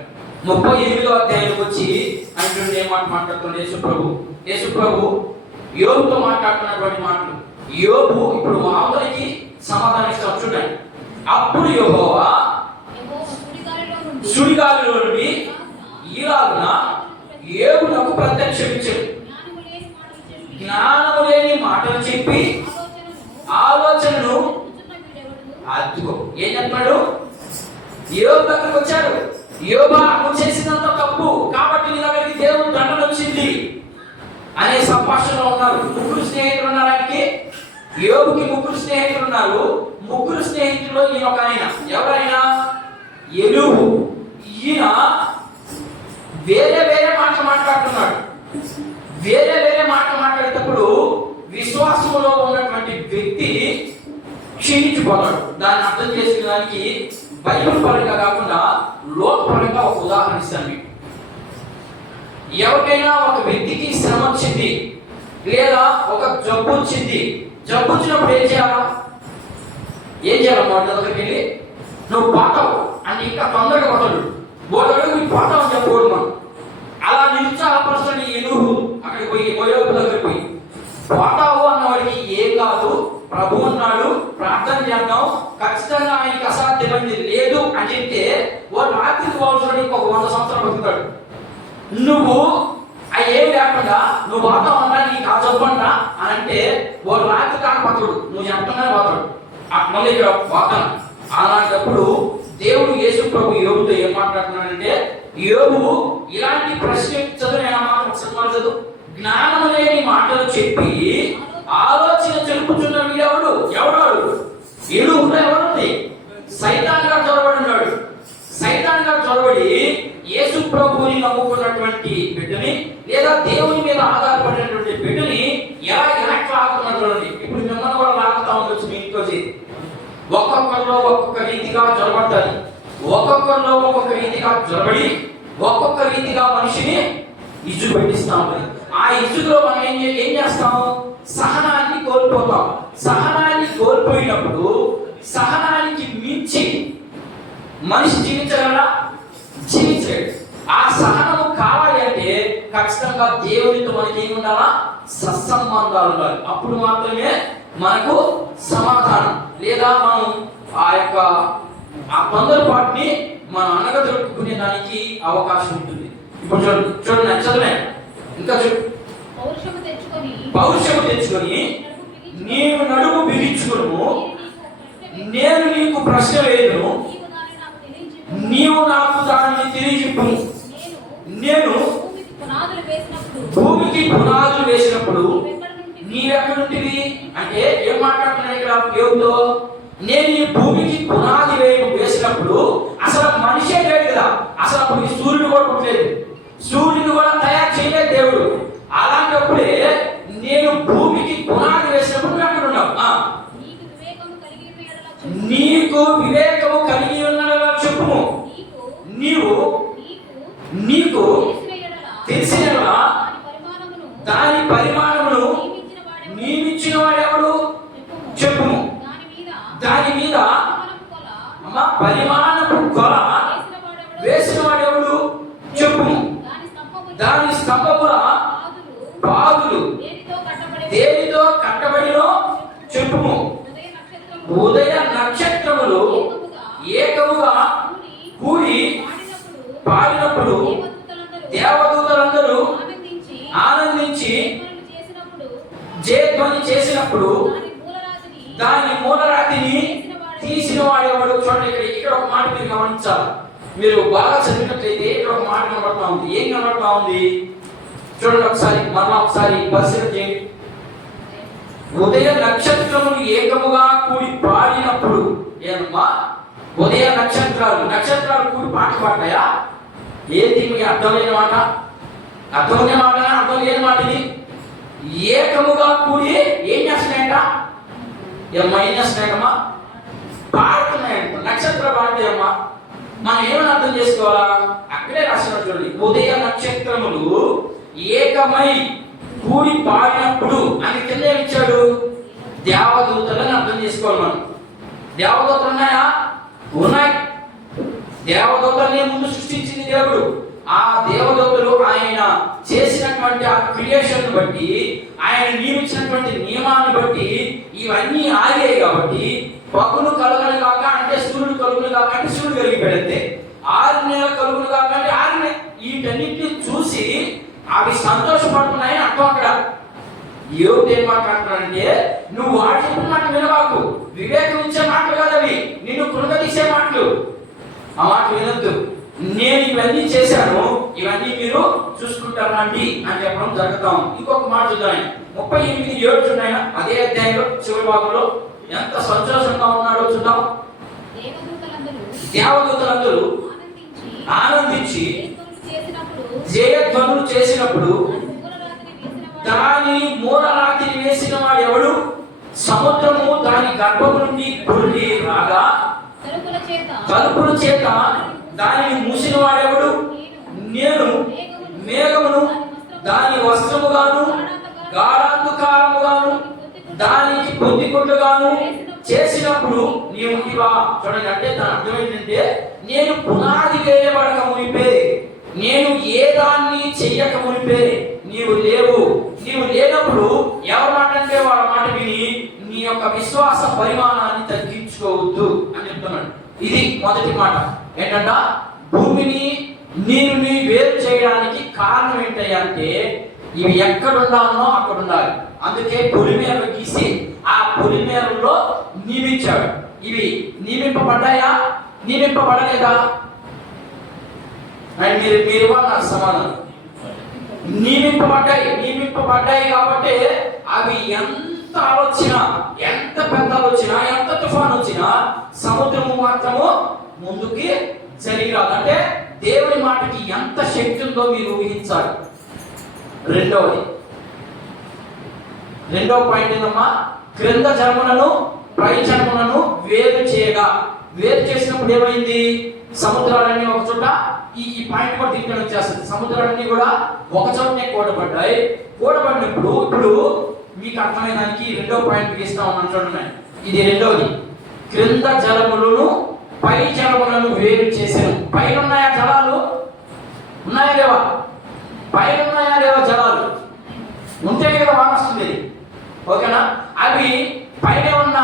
38వ అధ్యాయానికి వచ్చి అంటే ఏం మాట్లాడుతున్నాడు యేసు ప్రభు యోబుతో మాట్లాడుతున్నటువంటి మాటలు. యోబు ఇప్పుడు మామూలుకి సమాధానం ఇస్తాం చూడండి. అప్పుడు యెహోవా సుడిగాలిలో నుండి ఈలాగున యోబునకు ప్రత్యక్షమించాడు. జ్ఞానము లేని మాటలు చెప్పి ఆలోచనను అద్దుకో. ఏం చెప్పాడు? యోబు దగ్గరకు వచ్చాడు. యోబా, నువ్వు చేసినంత తప్పు కాబట్టి నీ దగ్గరికి దేవుడు దండన వచ్చింది అనే సంభాషణలో ఉన్నారు. ముగ్గురు స్నేహితులు ఉన్నారు ఆయనకి. యోబుకి ముగ్గురు స్నేహితులు ఉన్నారు. ముగ్గురు స్నేహితుల్లో ఈయన ఒక ఆయన. ఎవరైనా? ఎలుహు. ఈయన వేరే వేరే మాటలు మాట్లాడుతున్నాడు. వేరే వేరే మాటలు మాట్లాడేటప్పుడు విశ్వాసంలో ఉన్నటువంటి వ్యక్తి క్షీణించిపోతాడు. దాన్ని అర్థం చేసుకోవడానికి బైబిల్ పరంగా కాకుండా లోకపరంగా ఒక ఉదాహరణ ఇస్తాను మీకు. ఎవరికైనా ఒక వ్యక్తికి శ్రమ వచ్చింది లేదా ఒక జబ్బు వచ్చింది. జబ్బు వచ్చినప్పుడు ఏం చేయాలమ్మా? దగ్గరికి వెళ్ళి నువ్వు పోతావు అంటే ఇంకా తొందరగా పోతాడు. పోతాడు నువ్వు పోతావు అని చెప్పకూడదు మనం. అలా నిరుత్సాహపరచండి. ఎలుహు అక్కడికి పోయి యోబు దగ్గరికి పోయి పోతావు అన్నవాడికి ఏం కాదు, ప్రభు ఉన్నాడు, ప్రార్థన చేద్దాం, ఖచ్చితంగా ఆయనకి అసాధ్యమైంది లేదు అని చెప్తే ఓ రాత్రికి పోల్చడానికి ఇంకొక 100 సంవత్సరాలు బతుకుతాడు. నువ్వు ఏం లేకుండా నువ్వు పోతావన్నా నీకు ఆ జబ్బంటా అని అంటే ఓ రాత్రి కాకపోతాడు, నువ్వు చెప్పగానే పోతాడు. మళ్ళీ ఇక్కడ పోతాను. అలాంటప్పుడు దేవుడు యేసు ప్రభు యోబుతో ఏం మాట్లాడుతున్నాడంటే, యోబు ఇలాంటి ప్రశ్న చదువు చదువు జ్ఞానం లేని మాటలు చెప్పి ఆలోచన చెలుపుతున్న వీడెవడు? ఎవడాడు? ఎలుహు ఎవరుంది? సైతాన్ గారు చొరబడి ఉన్నాడు. సైతాన్ గారు చొరబడి యేసు ప్రభువుని నమ్ముకున్నటువంటి బిడ్డని లేదా దేవుని మీద ఆధారపడినటువంటి బిడ్డని ఎలా లాగుతున్నాడు. ఇప్పుడు మిమ్మల్ని కూడా లాగుతా ఉండొచ్చు మీ ఇంట్లోకి. ఒక్కొక్కరిలో ఒక్కొక్క రీతిగా చొరబడతారు. ఒక్కొక్కరిలో ఒక్కొక్క రీతిగా చొరబడి ఒక్కొక్క రీతిగా మనిషిని ఇజ్జు పెట్టిస్తా ఉంటుంది. ఆ ఇజ్జులో మనం ఏం చేస్తాం? సహనాన్ని కోల్పోతాం. సహనాన్ని కోల్పోయినప్పుడు సహనానికి మించి మనిషి జీవించగలరా? జీవించలేడు. ఆ సహనము కావాలి అంటే ఖచ్చితంగా దేవునితో మనకి ఏమి ఉండాలా? సత్సంబంధాలు ఉండాలి. అప్పుడు మాత్రమే మనకు సమాధానం లేదా మనం ఆ తొందరపాటుని మనం అనగదొక్కునే దానికి అవకాశం ఉంటుంది. ఇప్పుడు చూడండి చదివే ఇంకా పౌరుషము తెచ్చుకొని నీవు నడుము బిగించుకును, నేను నీకు ప్రశ్న వేయను, నీవు నాకు దానిని తెలియజెప్పు. నేను భూమికి పునాదులు వేసినప్పుడు నీవెక్కడ ఉంటివి అంటే ఏం మాట్లాడుతున్నాయి ఇక్కడ యోబుతో? నేను ఈ భూమికి పునాది వేసినప్పుడు అసలు మనిషే లేడు కదా. అసలు అప్పుడు సూర్యుడు కూడా పుట్టలేదు. సూర్యుని కూడా తయారు చేయలేదు దేవుడు. అలాంటప్పుడే నేను భూమికి పునాది వేసినప్పుడు నువ్వు ఎక్కడ ఉన్నావు? నీకు వివేకము కలిగి ఉన్న చెప్పుము. నీకు తెలిసిన దాని పరిమాణమును నియమించిన వాడెవడు చెప్పుము. దాని మీద పరిమాణపు కొల వేసిన వాడెవడు చెప్పుము. దాని స్తంభముల పాదులు దేనితో కట్టబడినో చెప్పుము. ఉదయ నక్షత్రములు ఏకముగా కూడి పాడినప్పుడు దేవదూతలందరూ ఆనందించి జయధ్వని చేసినప్పుడు దాని మూలరాతిని తీసిన వాడేవాడు. చూడండి, ఇక్కడ ఒక మాట మీరు గమనించాలి. మీరు బాగా చదివినట్లయితే ఇక్కడ ఒక మాట కనబడతా ఉంది. ఏం కనబడతా ఉంది చూడండి ఒకసారి, మరలా ఒకసారి పరిశీలన చేయండి. ఉదయ నక్షత్రములు ఏకముగా కూడి పాడినప్పుడు. ఏమమ్మా ఉదయ నక్షత్రాలు కూడి పాట పాడతాయా? ఏంటి మీకు అర్థం లేని మాట? అర్థం లేని మాట, అర్థం లేని మాట ఇది. ఏకముగా కూడి ఏం చేస్తున్నాయంట? ఏమ్మా ఏం చేస్తున్నాయమ్మా? పాడుతున్నాయంట. నక్షత్రాలు పాడతాయమ్మా. మనం ఏమని అర్థం చేసుకోవాలా? అక్కడే రాసినట్టు చూడండి, ఉదయ నక్షత్రములు ఏకమై కూడి పాడినప్పుడు అని కింద ఇచ్చాడు దేవదూతలని అర్థం చేసుకోవాలి. మనం దేవదూతలు ఉన్నాయా? ఉన్నాయి. దేవదూతల్ని ముందు సృష్టించింది దేవుడు. ఆ దేవదూతలు ఆయన చేసినటువంటి ఆ క్రియేషన్ బట్టి, ఆయన నియమించినటువంటి నియమాన్ని బట్టి ఇవన్నీ ఆగాయి. కాబట్టి పగులు కలుగులు కాక అంటే సూర్యుడు కలుగులు కాక అంటే సూర్యుడు కలిగిపోయింది. 6 నెలలు కలుగులు కాక అంటే 6 నెలలు. వీటన్నిటిని చూసి అవి సంతోషపడుతున్నాయని అర్థం. అక్కడ యోగు ఏం మాట్లాడుతున్నాడంటే, నువ్వు వాడు చెప్పిన మాట వినవాకు. వివేకం ఇచ్చే మాటలు కాదు అవి, నిన్ను కృంగదీసే మాటలు. ఆ మాట వినొద్దు. నేను ఇవన్నీ చేశాను, ఇవన్నీ మీరు చూసుకుంటారండి అని చెప్పడం జరుగుతాం. ఇంకొక మాట చూద్దాం. 38:7 చూడాయన అదే అధ్యాయంలో చివరి భాగంలో ఎంత సంతోషంగా ఉన్నాడో చూద్దాం. దేవదూతలందరూ ఆనందించి జయధ్వనులు చేసినప్పుడు దాని మూలరాతిని వేసిన వాడు ఎవడు? సముద్రము దాని గర్భము నుండి పొర్లి రాగా తలుపుల చేత దానిని మూసిన వాడెవడు? నేను. మేఘమును దాని వస్త్రముగాను గాఢాంధకారముగాను దానికి పొందికొండగాను చేసినప్పుడు నీవు ఇవా. చూడండి, అంటే దాని అర్థం ఏంటంటే, నేను పునాది వేయబడక మునిపే, నేను ఏ దాన్ని చెయ్యక మునిపే నీవు లేవు. నీవు లేనప్పుడు ఎవరి మాట అంటే వాళ్ళ మాట విని నీ యొక్క విశ్వాస పరిమాణాన్ని తగ్గించుకోవద్దు అని చెప్తున్నాడు. ఇది మొదటి మాట. ఏంటంట? భూమిని నీరుని వేరు చేయడానికి కారణం ఏంటంటే, ఇవి ఎక్కడ ఉండాలనో అక్కడ ఉండాలి. అందుకే పొలిమేరలు గీసి ఆ పొలిమేరల్లో నియమించాడు. ఇవి నియమింపబడ్డాయా? నియమింపబడలేదా? మీరు నాకు సమాధానం. నియమింపబడ్డాయి కాబట్టి అవి ఎంత ఆలోచన, ఎంత పెద్ద ఆలోచన, ఎంత తుఫాన్ వచ్చినా సముద్రము మాత్రము ముందుకి జరిగిరాదు. అంటే దేవుని మాటకి ఎంత శక్తి ఉందో మీరు ఊహించాలి. రెండవ పాయింట్ ఏంటమ్మా? క్రింద జన్మలను పై జన్మలను వేరు చేయగా. వేరు చేసినప్పుడు ఏమైంది? సముద్రాలన్నీ ఒక చోట, ఈ పాయింట్ కూడా దీంట్లో వచ్చేస్తుంది. సముద్రాలన్నీ కూడా ఒక చోటనే కూడబడ్డాయి. కూడబడినప్పుడు ఇప్పుడు మీకు అర్థమైనదానికి రెండో పాయింట్ గీస్తా ఉన్నాను చూడండి. ఇది రెండవది. క్రింద జలములను పై జలములను వేరు చేశాను. పైన ఉన్నాయా జలాలు? ఉన్నాయా లేవా? పైన ఉన్నాయా లేవా జలాలు? ఉంటే కదా వాన వస్తుంది. ఓకేనా? అవి పైన ఉన్న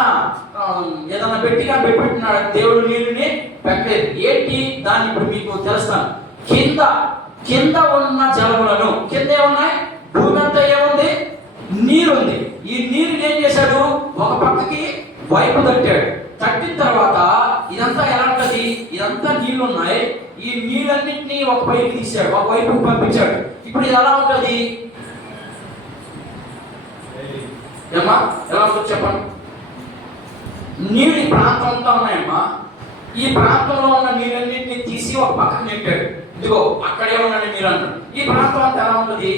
ఏదన్నా పెట్టినాడు దేవుడు, నీరుని పెట్టలేదు. ఏంటి దాన్ని ఇప్పుడు మీకు తెలుస్తాను. కింద ఉన్న జలములను, కింద ఏమున్నాయి? భూమి అంతా ఏముంది? నీరుంది. ఈ నీరుని ఏం చేశాడు? ఒక పక్కకి వైపు తట్టాడు. తట్టిన తర్వాత ఇదంతా ఎలాంటిది? ఇదంతా నీళ్లు ఉన్నాయి. ఈ నీళ్ళన్నింటినీ ఒక వైపు తీశాడు, ఒక వైపు పంపించాడు. ఇప్పుడు ఇది ఎలా ఉంటుంది? ఏమ్మా ఎలా ఉంటుంది చెప్పండి. నీళ్ళు ఈ ప్రాంతం అంతా ఉన్నాయమ్మా. ఈ ప్రాంతంలో ఉన్న నీళ్ళన్నింటినీ తీసి ఒక పక్కన నెట్టాడు. ఇదిగో అక్కడే ఉండండి మీరు అన్నారు. ఈ ప్రాంతం అంతా ఎలా ఉంటుంది?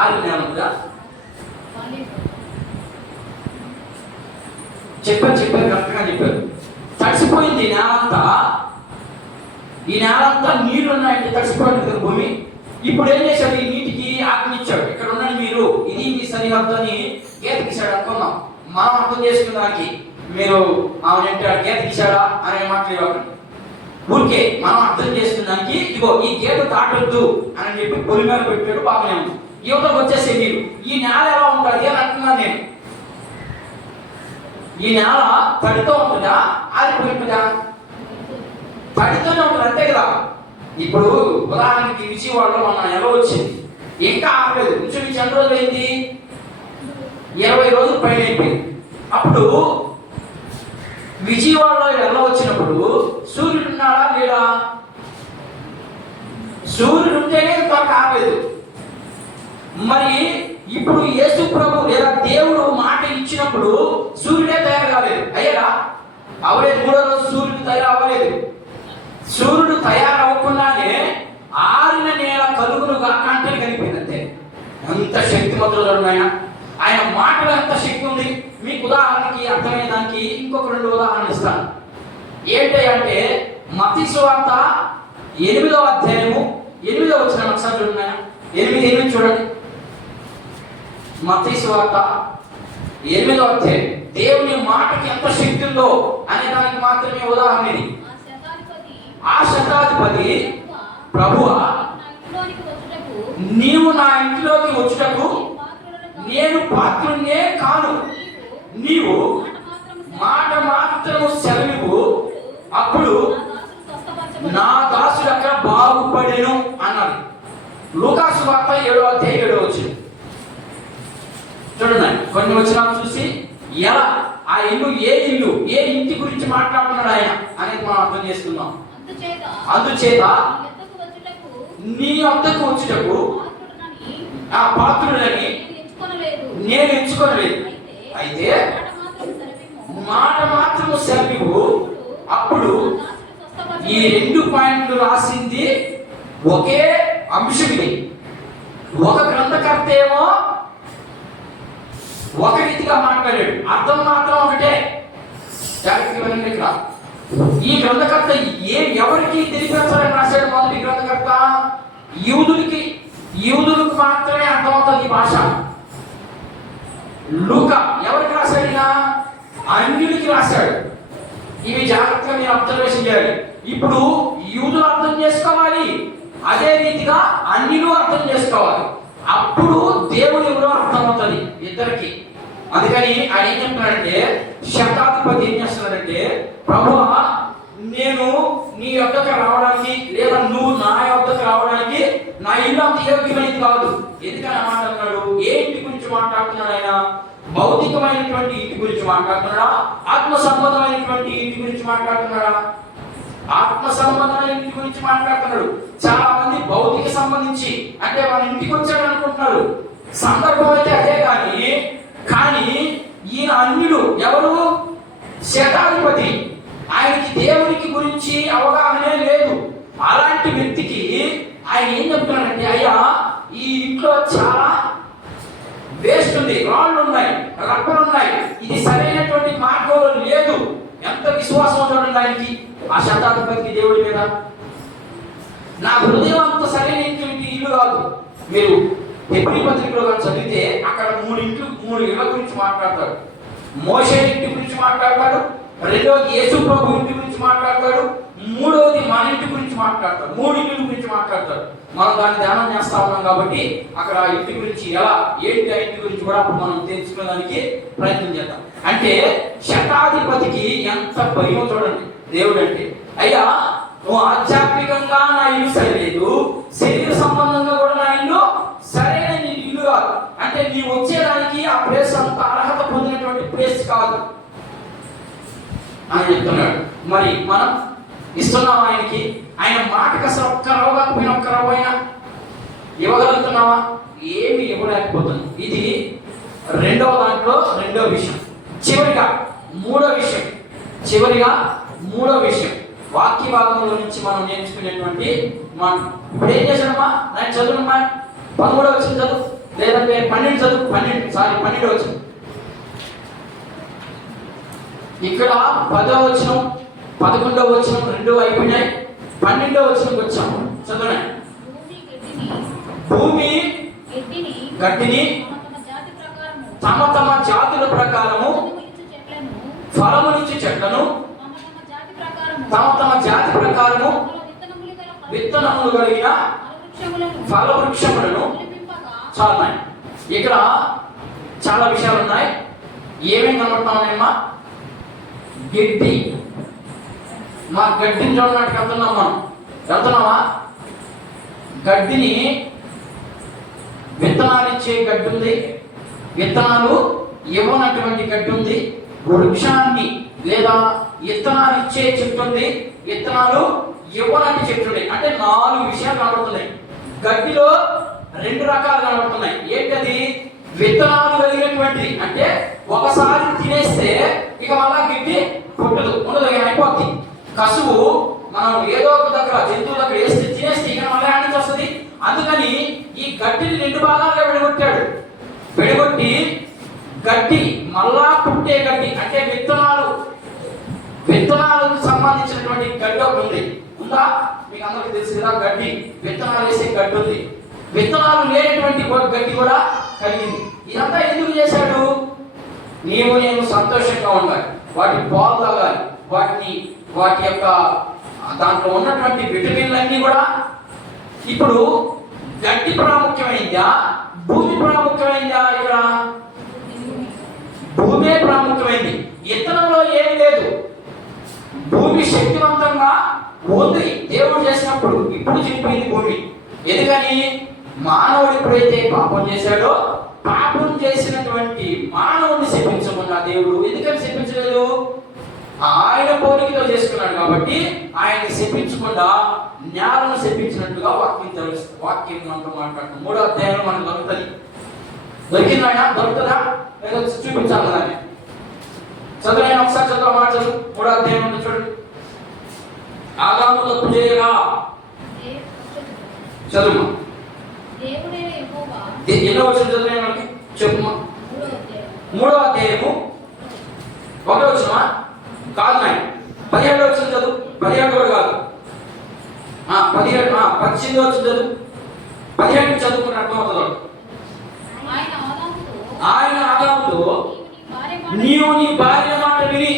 ఆరు నేల ఉందా? చెప్పారు కరెక్ట్గా చెప్పారు. తడిసిపోయింది ఈ నేలంతా. ఈ నేలంతా నీళ్లు ఉన్నాయంటే తడిసిపోయింది కదా భూమి. ఇప్పుడు ఏం చేశాడు? ఈ నీటికి ఆత్మిచ్చాడు. ఇక్కడ ఉన్నది మీరు, ఇది మీ సరిహద్దు అని గీత గీశాడు అనుకున్నాం. మనం అర్థం చేసుకున్నానికి మీరు అవునంటే గీత గీశాడా అనే మాటలు ఊరికే మనం అర్థం చేసుకున్నానికి ఇదిగో ఈ గీత దాటొద్దు అని చెప్పి పొలి మీద పెట్టాడు. బాగానే ఉంది. యువతకు వచ్చేసే మీరు ఈ నేల ఎలా ఉంటుంది అని అంటున్నాను నేను. ఈ నేల తడితో ఉంటుందా ఆరిపోయిందా? తడితోనే ఉంటుంది అంతే కదా. ఇప్పుడు ఉదాహరణకి విజయవాడలో మన ఎలా వచ్చింది, ఇంకా ఆగలేదు. ఇంచుమించు ఎన్ని రోజులు అయింది? 20 రోజులు పైన అయిపోయింది. అప్పుడు విజయవాడలో ఎలా వచ్చినప్పుడు సూర్యుడు ఉన్నాడా లేడా? సూర్యుడు ఉంటేనే త్వరగా ఆగలేదు. మరి ఇప్పుడు యేసు ప్రభు లేదా దేవుడు మాట ఇచ్చినప్పుడు సూర్యుడే తయారు కాలేదు. అయ్యారా? అవలేదు. 3వ రోజు సూర్యుడు తయారు అవ్వలేదు. సూర్యుడు తయారవ్వకుండానే ఆరిన నేల కలుగునుగా కంటే కలిపింది అంతే. ఎంత శక్తిమంతుడు ఆయన మాటలు ఎంత శక్తి ఉంది. మీకు ఉదాహరణకి అర్థమయ్యేదానికి ఇంకొక 2 ఉదాహరణలు ఇస్తాను. ఏంటంటే మత్తయి సువార్త 8వ అధ్యాయము 8వ వచనం ఒకసారి చూడండి. 8 చూడండి. మత్తయి సువార్త 8వ అధ్యాయం. దేవుని మాటకి ఎంత శక్తి ఉందో అనే దానికి మాత్రమే ఉదాహరణ ఇది. ఆ శతాధిపతి ప్రభువా, నీవు నా ఇంట్లోకి వచ్చుటకు నేను పాత్రున్నే కాను. నీవు మాట మాత్రము సెలవివు, అప్పుడు నా దాసుడు అక్కడ బాగుపడెను అన్నాడు. లూకాసు వార్త 7వ అధ్యాయం 7వ వచనం చూడండి. కొన్ని వచనాలు చూసి ఎలా ఆ ఇల్లు ఏ ఇంటి గురించి మాట్లాడుతున్నాడు ఆయన అనేది మనం అర్థం చేసుకుందాం. అందుచేత నీ వద్దకు వచ్చుటకు ఆ పాత్రుడని నేను ఎంచుకోలేదు. అయితే మాట మాత్రము సెలవివు, అప్పుడు ఈ 2 పాయింట్లు రాసింది ఒకే అంశం. ఇది ఒక గ్రంథకర్త ఏమో ఒక రీతిగా మాట్లాడాడు, అర్థం మాత్రం ఒకటే. ఇక్కడ ఈ గ్రంథకర్త ఎవరికి తెలిపించాలని రాశాడు? మొదటి గ్రంథకర్త యూదులకు మాత్రమే అర్థమవుతుంది ఈ భాష. లూకా ఎవరికి రాశాడు? అన్యులకి రాశాడు. ఇవి జాగ్రత్తగా మీరు అబ్జర్వేషన్ చేయాలి. ఇప్పుడు యూదులు అర్థం చేసుకోవాలి, అదే రీతిగా అన్యులు అర్థం చేసుకోవాలి. అప్పుడు దేవుడు ఎవరో అర్థమవుతుంది ఇద్దరికి. అందుకని ఆయన ఏం చెప్తున్నాడంటే, శతాధిపతి ఏం చేస్తున్నాడంటే, ప్రభువా నేను నీ యొద్దకు రావడానికి లేదా నువ్వు నా యొద్దకు రావడానికి నా ఇల్లు అంత యోగ్యమైనది కాదు. ఎందుకని ఆ మాట అన్నాడు? ఏ ఇంటి గురించి మాట్లాడుతున్నాడు ఆయన? భౌతికమైనటువంటి ఇంటి గురించి మాట్లాడుతున్నాడా? ఆత్మ సంబంధమైనటువంటి ఇంటి గురించి మాట్లాడుతున్నాడా? ఆత్మ సంబంధమైన ఇంటి గురించి మాట్లాడుతున్నాడు. చాలా మంది భౌతిక సంబంధించి అంటే వాళ్ళ ఇంటికి వచ్చాడు అనుకుంటున్నారు. సందర్భం అయితే అదే కానీ ఈయన అన్యుడు ఎవరు? శతాధిపతి. ఆయనకి దేవునికి గురించి అవగాహనే లేదు. అలాంటి వ్యక్తికి ఆయన ఏం చెప్తున్నాడంటే, అయ్యా ఈ ఇంట్లో చాలా వేస్ట్ ఉంది, రాళ్ళు ఉన్నాయి, రప్పలు ఉన్నాయి, ఇది సరైనటువంటి మార్గంలో లేదు. ఎంత విశ్వాసం చూడండి ఆయనకి, ఆ శతాధిపతికి దేవుడి మీద. నా హృదయం అంత సరైనటువంటి ఇల్లు కాదు. మీరు హెబ్రీ పత్రికలో కానీ చదివితే అక్కడ 3 ఇళ్ళ గురించి మాట్లాడతాడు. మోషే ఇంటి గురించి మాట్లాడతాడు, రెండవది యేసు ప్రభు ఇంటి గురించి మాట్లాడతాడు, మూడవది మన ఇంటి గురించి మాట్లాడతాడు. 3 ఇంటి గురించి మాట్లాడతాడు. మనం దాన్ని ధ్యానం చేస్తా ఉన్నాం కాబట్టి అక్కడ ఇంటి గురించి ఎలా ఏంటి ఆ ఇంటి గురించి కూడా అప్పుడు మనం తెలుసుకోవడానికి ప్రయత్నం చేద్దాం. అంటే శతాధిపతికి ఎంత భయం చూడండి దేవుడు అంటే. అయ్యా నువ్వు ఆధ్యాత్మికంగా నా ఇల్లు సరిలేదు, శరీర సంబంధంగా కూడా నా ఇల్లు సరైన నీ ఇల్లు కాదు. అంటే నీ వచ్చేదానికి ఆ ప్లేస్ అంత అర్హత పొందినటువంటి ప్లేస్ కాదు అని చెప్తున్నాడు. మరి మనం ఇస్తున్నాం ఆయనకి? ఆయన మాటకు అసలు ఒక్క రవ్వ కాకపోయినా ఒక్క రవ్వ అయినా ఇవ్వగలుగుతున్నావా? ఏమి ఇవ్వలేకపోతుంది. ఇది రెండవ దాంట్లో రెండో విషయం. చివరిగా మూడో విషయం వాక్య భాగంలో నుంచి మనం నేర్చుకునేటువంటి మాట. ఇప్పుడు ఏం చేశాడమ్మా? నేను చదువునమ్మా 13వ వచనం చదువు, లేదంటే 12 చదువు. 12వ వచనం. ఇక్కడ 10వ వచనం 11వ వచనం రెండు అయిపోయినాయి. 12వ వచనంకి వచ్చాము. చదువునాయి. భూమి గడ్డిని తమ తమ జాతుల ప్రకారము ఫలమునిచ్చు చెట్లను తమ తమ జాతి ప్రకారము విత్తనములు కలిగిన ఫల వృక్షములను చాలున్నాయి. ఇక్కడ చాలా విషయాలు ఉన్నాయి. ఏమేమి కనబడతామమ్మా? గడ్డి. మా గడ్డిని చూడడానికి వెళ్తున్నాం. మనం వెళ్తున్నామా? గడ్డిని విత్తనాలు ఇచ్చే గడ్డి ఉంది, విత్తనాలు ఇవ్వనటువంటి గడ్డి ఉంది, వృక్షాన్ని లేదా విత్తనాలు ఇచ్చే చెట్టు ఉంది, విత్తనాలు ఇవ్వనట్టు చెట్టు ఉంది. అంటే 4 విషయాలు కనబడుతున్నాయి. గడ్డిలో 2 రకాలు కనబడుతున్నాయి. ఏంటది? విత్తనాలు కలిగినటువంటి, అంటే ఒకసారి తినేస్తే ఇక మళ్ళా గడ్డి పుట్టదు, ఉండదు, అయిపోద్ది. కసువు మనం ఏదో ఒక దగ్గర జంతువుల దగ్గర వేస్తే తినేస్తే ఇక మళ్ళీ ఆడ నుంచి వస్తుంది. అందుకని ఈ గడ్డిని 2 భాగాలుగా విడగొట్టాడు. విడగొట్టి గడ్డి మళ్ళా పుట్టే గడ్డి, అంటే విత్తనాలకు సంబంధించినటువంటి గడ్డి ఒకటి ఉంది. ఉందా? మీకు అందరికీ తెలుసు కదా, గడ్డి విత్తనాలు వేసే గడ్డి ఉంది. విత్తనాలు లేనటువంటి గడ్డి కూడా కలిగింది. ఇదంతా ఎందుకు చేశాడు? నేను సంతోషంగా ఉండాలి, వాటి పాలు తాగాలి, వాటి యొక్క దాంట్లో ఉన్నటువంటి విటమిన్లన్నీ కూడా. ఇప్పుడు గడ్డి ప్రాముఖ్యమైందా, భూమి ప్రాముఖ్యమైందా? ఇక్కడ భూమే ప్రాముఖ్యమైంది. విత్తనంలో ఏం లేదు. భూమి శక్తివంతంగా ఉంది దేవుడు చేసినప్పుడు. ఇప్పుడు చనిపోయింది భూమి. ఎందుకని? మానవుడు ఎప్పుడైతే పాపం చేశాడో, పాపం చేసినటువంటి మానవుడిని శపించకుండా దేవుడు ఎందుకని శపించలేదు? ఆయన పోలికతో చేసుకున్నాడు కాబట్టి ఆయన శపించకుండా నేలను శపించినట్టుగా వాక్యం మనతో మాట్లాడుతుంది. 3వ అధ్యాయంలో మనకు దొరుకుతుంది. దొరికిందా? దొరుకుతుందా? ఏదో చూపించాలి దాన్ని. చదువు, ఒకసారి చదువు మాట చదువు. 3వ అధ్యాయం ఉంది చూడండి. ఆదాము తప్పు చేయగా చదువు. ఎన్నో వచ్చిన చదువు మనకి చెప్పుమా. 3వ అధ్యాయము 1వ వచనమా? కాదు నాయన. 17వ వచనం చదువు. 17 కూడా కాదు, 18వ వచనం చదువు. 17 చదువుకుని అర్థమవుతుంది. ఆయన ఆదాముతో నీవు నీ భార్య మాట విని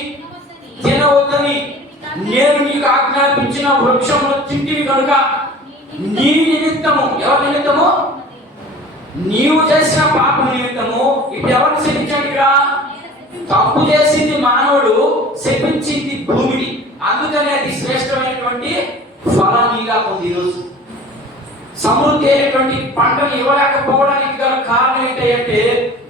తినవద్దని నేను నీకు ఆజ్ఞాపించిన వృక్షములు తింటివి కనుక నీ నిమిత్తము, ఎవరి నిమిత్తము? నీవు చేసిన పాపం నిమిత్తము. ఇప్పుడు ఎవరిని శపించాడు? ఇక్కడ తప్పు చేసింది మానవుడు, శపించింది భూమిని. అందుకని అది శ్రేష్టమైనటువంటి ఫలాన్ని ఉంది. ఈరోజు సమృద్ధి అయినటువంటి పంటను ఇవ్వలేకపోవడానికి గల కారణం ఏంటంటే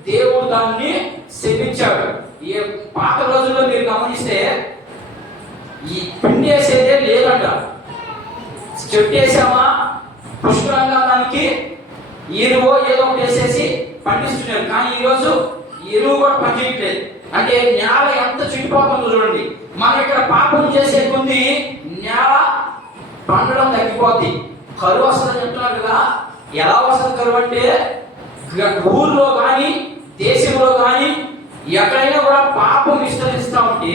దేవుడు దాన్ని శపించాడు. ఏ పాత రోజుల్లో మీరు గమనిస్తే ఈ పిండి వేసేదే లేదంట. చెట్టు వేసామా పుష్కలంగా దానికి ఎరువు ఏదో ఒకటి వేసేసి పండిస్తున్నారు. కానీ ఈరోజు ఎరువు కూడా పనిచేయట్లేదు. అంటే నేల ఎంత చుట్టిపోతుందో చూడండి. మనం ఇక్కడ పాపం చేసే కొద్ది నేల పండడం తగ్గిపోద్ది. కరువు వస్తుందని చెప్తున్నారు కదా. ఎలా వస్తుంది కరువు అంటే, ఊర్లో కానీ దేశంలో కానీ ఎక్కడైనా కూడా పాపం విస్తరిస్తూ ఉంటే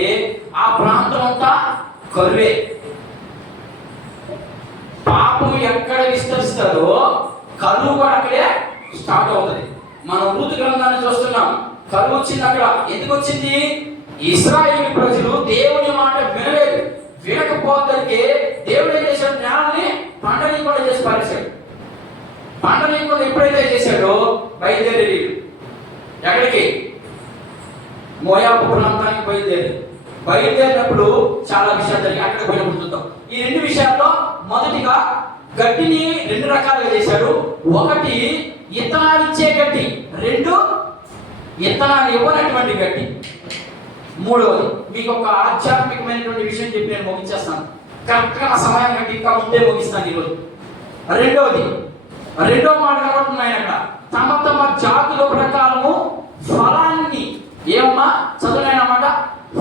ఆ ప్రాంతం అంతా కరువే. పాపం ఎక్కడ విస్తరిస్తారో కరువు కూడా అక్కడే స్టార్ట్ అవుతుంది. మనం ఋతు గ్రంథాన్ని చూస్తున్నాం. కరువు వచ్చింది అక్కడ. ఎందుకు వచ్చింది? ఇశ్రాయేలు ప్రజలు దేవుని మాట వినలేదు. వినకపోతే దేవుడు ఏం చేశాడు? నేలని పండనీయకుండా చేసి పారేశాడు. పండనీయకుండా ఎప్పుడైతే చేశాడో బయలుదేరి ఎక్కడికి? మోయాబు ప్రాంతానికి బయలుదేరినప్పుడు చాలా విషయాలు జరిగి అక్కడ పోయినప్పుడు చూద్దాం. ఈ 2 విషయాల్లో మొదటిగా గడ్డిని 2 రకాలుగా చేశాడు. ఒకటి విత్తనాలు ఇచ్చే గడ్డి, 2 విత్తనాలు ఇవ్వనటువంటి గడ్డి. 3వది మీకు ఒక ఆధ్యాత్మికమైనటువంటి విషయం చెప్పి నేను ముగించేస్తాను. కరెక్ట్గా నా సమయం కంటే ఇంకా ముందే ముగిస్తాను ఈరోజు. రెండో మాట కనబడుతున్నాయి అక్కడ. తమ తమ జాతుల ప్రకారము ఫలాన్ని, ఏమమ్మా చదువునమాట,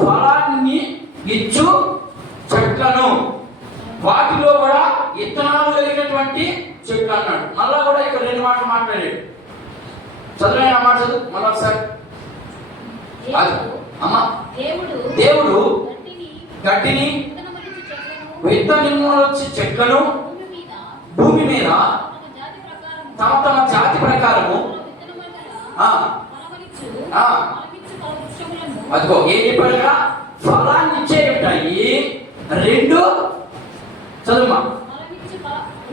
ఫలాన్ని ఇచ్చు చెట్లను వాటిలో కూడా విత్తనాలు కలిగినటువంటి చెట్లు అన్నాడు. మళ్ళా కూడా ఇక్కడ 2 మాటలు మాట్లాడాడు. చదువు ఆ మాట చదువు మళ్ళీ ఒకసారి. అమ్మా, దేవుడు గడ్డిని విత్తనములొచ్చి చెట్లను భూమి మీద తమ తమ జాతి ప్రకారము అదిగో ఏం చెప్పాడుగా, ఫలాన్ని ఇచ్చే ఉంటాయి. 2 చదువుమా,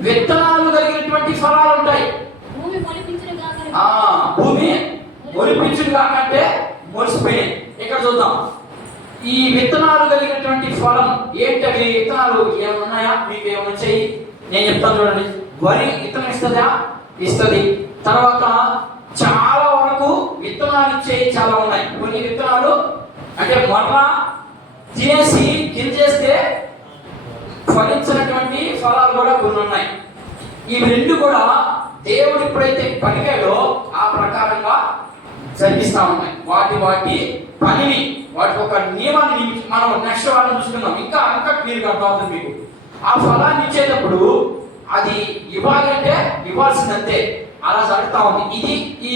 విత్తనాలు కలిగినటువంటి ఫలాలు ఉంటాయి. భూమి మొలిపించును కాకంటే మొలిసిపోయాయి. ఇక్కడ చూద్దాం, ఈ విత్తనాలు కలిగినటువంటి ఫలం ఏంటవి? విత్తనాలు ఏమైనా ఉన్నాయా? మీకు ఏమైనా వచ్చాయి? నేను చెప్తాను చూడండి. వరి విత్తనం ఇస్తుందా? ఇస్తుంది. తర్వాత చాలా వరకు విత్తనాలు ఇచ్చేవి చాలా ఉన్నాయి. కొన్ని విత్తనాలు అంటే మరలా తినేసి గింజేస్తే ఫలించినటువంటి ఫలాలు కూడా కొన్ని ఉన్నాయి. ఇవి 2 కూడా దేవుడు ఎప్పుడైతే పలికాడో ఆ ప్రకారంగా జరిగిస్తా ఉన్నాయి. వాటి పనిని, వాటి ఒక నియమాన్ని నియమించి మనం నెక్స్ట్ వాళ్ళని చూసుకుందాం. ఇంకా క్లియర్గా అర్థమవుతుంది మీకు. ఆ ఫలాన్ని ఇచ్చేటప్పుడు అది ఇవ్వాలంటే ఇవ్వాల్సిందంతే, అలా జరుగుతా ఉంది. ఇది ఈ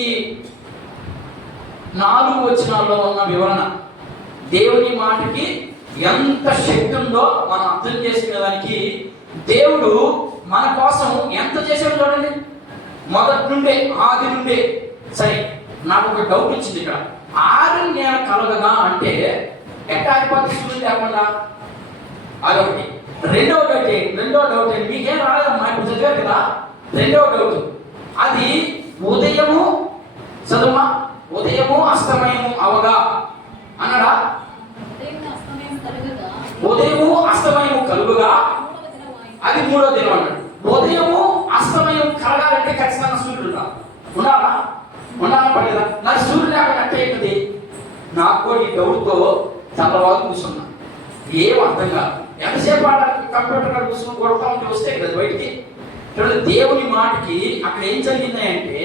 4 వచనాల్లో ఉన్న వివరణ. దేవుని మాటకి ఎంత శక్తి ఉందో మనం అర్థం చేసుకునే దానికి దేవుడు మన కోసం ఎంత చేశాడు చూడండి. మొదటి నుండే, ఆది నుండే. సరే, నాకు ఒక డౌట్ వచ్చింది ఇక్కడ. 6 నెలల కలగగా అంటే ఎట్లా అయిపోతుంది సూర్యుడు లేకుండా? అదొకటి. రెండో డౌట్ ఏంటి? మీకేం రాలేదమ్మా, ఇప్పుడు చదివారు కదా. రెండవ డౌట్, అది ఉదయము చదువుమా, ఉదయము అస్తమయము అవగా అన్నాడా? ఉదయము అస్తమయము కలుగుగా అది 3వ దినం అన్నాడు. ఉదయము అస్తమయం కలగాలంటే ఖచ్చితంగా సూర్యుడు ఉండాలా పడేదా? నాకు సూర్యుడు లేకుండా అంటే ఏంటిది? నాకు కూడా ఈ డౌట్తో చంద్రబాబు కూర్చున్నా, ఏం అర్థం కాదు. ఎంతసేపు కంప్యూటర్ కూర్చుని కొడతా ఉంటే వస్తే కదా బయటికి. దేవుని మాటకి అక్కడ ఏం జరిగిందంటే,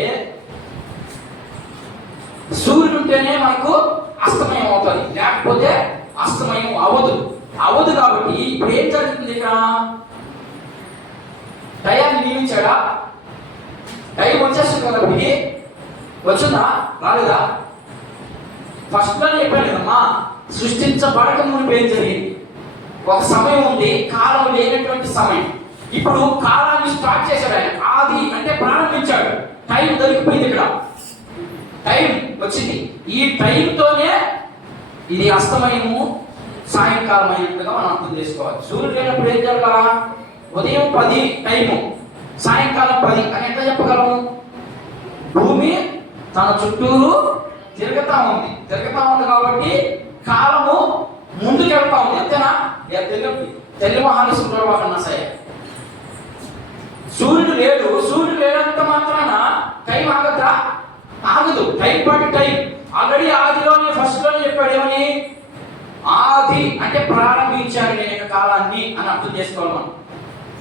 సూర్యుడు ఉంటేనే మనకు అస్తమయం అవుతుంది, లేకపోతే అస్తమయం అవదు కాబట్టి ఇప్పుడు ఏం జరుగుతుంది? ఇక్కడ టయాన్ని నియమించాడా? టైం వచ్చేస్తుంది కదా, ఇప్పటికి వచ్చిందా రాలేదా? ఫస్ట్ లో చెప్పాను కదమ్మా, సృష్టించబడక మునుపు ఏం జరిగింది? ఒక సమయం ఉంది, కాలం లేనటువంటి సమయం. ఇప్పుడు కాలాన్ని స్టార్ట్ చేశాడు ఆయన. ఆది అంటే ప్రారంభించాడు. టైం దొరికిపోయింది, ఇక్కడ టైం వచ్చింది. ఈ టైంతోనే ఇది అస్తమయము సాయంకాలం అయినట్టుగా మనం అర్థం చేసుకోవాలి. సూర్యుడు లేనప్పుడు ఏం జరగాల? ఉదయం 10 టైము, సాయంకాలం 10 అని ఎట్లా చెప్పగలము? భూమి తన చుట్టూరు తిరుగుతా ఉంది కాబట్టి కాలము ముందుకు వెళ్తా ఉంది. అంతేనా? తెల్లి మహానుభావుడు సయ సూర్యుడు లేనంత మాత్రాన టైం ఆగదు. టైం పాటు టైం. ఆల్రెడీ ఆదిలోనే ఫస్ట్ లోనే చెప్పాడు. ఏమని? ఆది అంటే ప్రారంభించాడు నేను కాలాన్ని అని అర్థం చేసుకోవాలి. మనం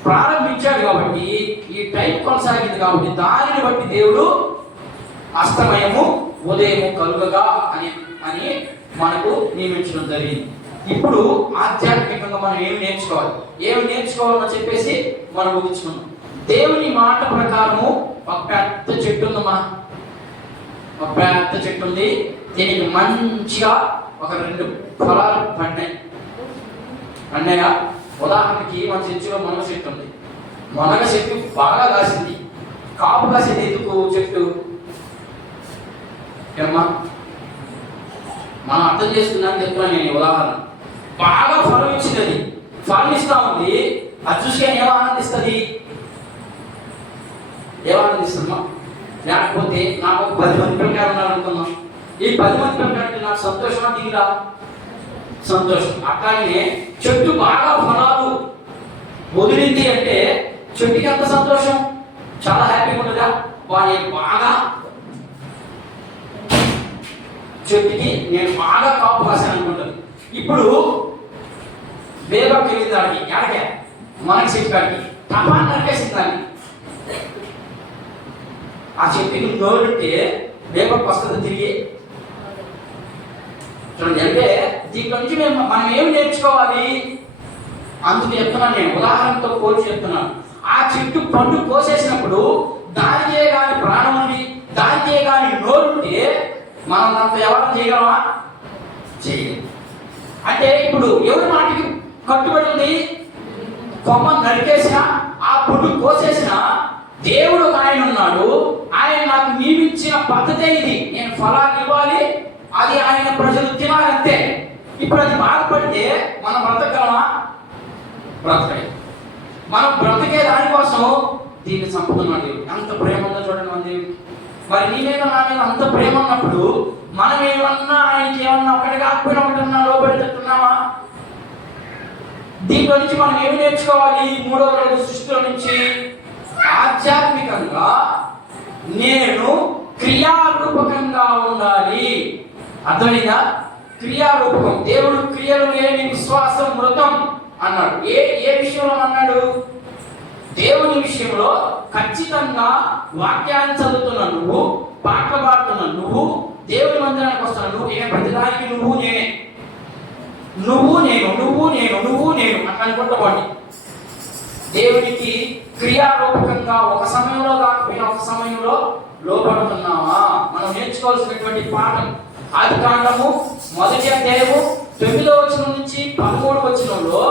ప్రారంభించాడు కాబట్టి ఈ టైం కొనసాగింది కాబట్టి దానిని బట్టి దేవుడు అస్తమయము ఉదయము కలుగగా అని మనకు నియమించడం జరిగింది. ఇప్పుడు ఆధ్యాత్మికంగా మనం ఏమి నేర్చుకోవాలని చెప్పేసి మనం ముగించుకున్నాం. దేవుని మాట ప్రకారము ఒక పెద్ద చెట్టు ఉందమ్మా, ఒక పెద్ద చెట్టు ఉంది. దీనికి మంచిగా ఒక 2 ఫలాలు పండాయా. ఉదాహరణకి మన చర్చిలో మునగ చెట్టు ఉంది. మునగ చెట్టు బాగా కాసింది. కాపు కాసింది ఎందుకు చెట్టు? ఏమ్మా, మనం అర్థం చేసుకున్నాను చెప్తున్నాను నేను. ఉదాహరణ, బాగా ఫలం ఇచ్చినది, ఫలం ఇస్తా ఉంది. అది చూసుకొని ఏమో ఆనందిస్తుంది? ఏమానందిస్తుందా? లేకపోతే నాకు 10 మంది పిల్లకాయలు ఉన్నారు అనుకున్నాం. ఈ 10 మంది పిల్లకాయలు నాకు సంతోషమా దిగురా? సంతోషం. అట్లాగే చెట్టు బాగా ఫలాలు వదిలింది అంటే చెట్టుకి ఎంత సంతోషం, చాలా హ్యాపీగా ఉండదా? బాగా చెట్టుకి నేను బాగా కాపు కాసాను అనుకుంటుంది. ఇప్పుడు వేగం వెళ్ళింది దానికి, ఎడకే మనకి చెట్టు కాడికి టపాన్ని నరికేసింది దాన్ని. ఆ చెట్టుకి నోరుంటే వేపకు వస్తుంది తిరిగి. చూడండి, అంటే దీంట్లో నుంచి మనం ఏమి నేర్చుకోవాలి? అందుకు చెప్తున్నాను, నేను ఉదాహరణతో పోల్చి చెప్తున్నాను. ఆ చెట్టు పండు కోసేసినప్పుడు దానికే కానీ ప్రాణం ఉంది, దానికే కానీ నోరుంటే మనం అంత ఎవరు చేయగలమా? చేయలేదు. అంటే ఇప్పుడు ఎవరి మాటకి కట్టుబడి ఉంది? కొమ్మ నరికేసిన, ఆ పొట్టు కోసేసిన దేవుడు ఆయన ఉన్నాడు. ఆయన నాకు నియమించిన పద్ధతే ఇది, నేను ఫలాన్ని ఇవ్వాలి, అది ఆయన ప్రజలు తినాలంతే. ఇప్పుడు అది బాగుపడితే మనం బ్రతకగలమా? బ్రతకలేదు. మనం బ్రతికే దానికోసం దీన్ని చంపుతున్నాడు దేవుడు. ఎంత ప్రేమ ఉందో చూడండి మన దేవుడికి. మరి నీ మీద నా మీద అంత ప్రేమ ఉన్నప్పుడు మనం ఏమన్నా ఆయనకి ఏమన్నా ఒకటి కాకపోయినా ఒకటన్నా లోపడేటట్టున్నామా? దీంట్లో నుంచి మనం ఏమి నేర్చుకోవాలి? 3వ రోజు సృష్టిలో నుంచి ఆధ్యాత్మికంగా నేను క్రియారూపకంగా ఉండాలి. అర్థమైందా? క్రియారూపకం. దేవుడు క్రియలు లేని విశ్వాసం మృతం అన్నాడు. ఏ విషయంలో అన్నాడు? దేవుని విషయంలో ఖచ్చితంగా వాక్యాన్ని చదువుతున్నా నువ్వు, పాటలు పాడుతున్నా నువ్వు, దేవుని మందిరానికి వస్తున్నా నువ్వు, ప్రతిదానికి నువ్వు నేనే, నువ్వు నేను, నువ్వు నేను, నువ్వు నేను అట్లా అనుకుంటామండి. దేవునికి క్రియారూపకంగా ఒక సమయంలో కాకపోయినా ఒక సమయంలో లోపడుతున్నావా? మనం నేర్చుకోవాల్సినటువంటి పాఠం. ఆదికాండము 1వ అధ్యాయము 9వ వచనం నుంచి 13వ వచనంలో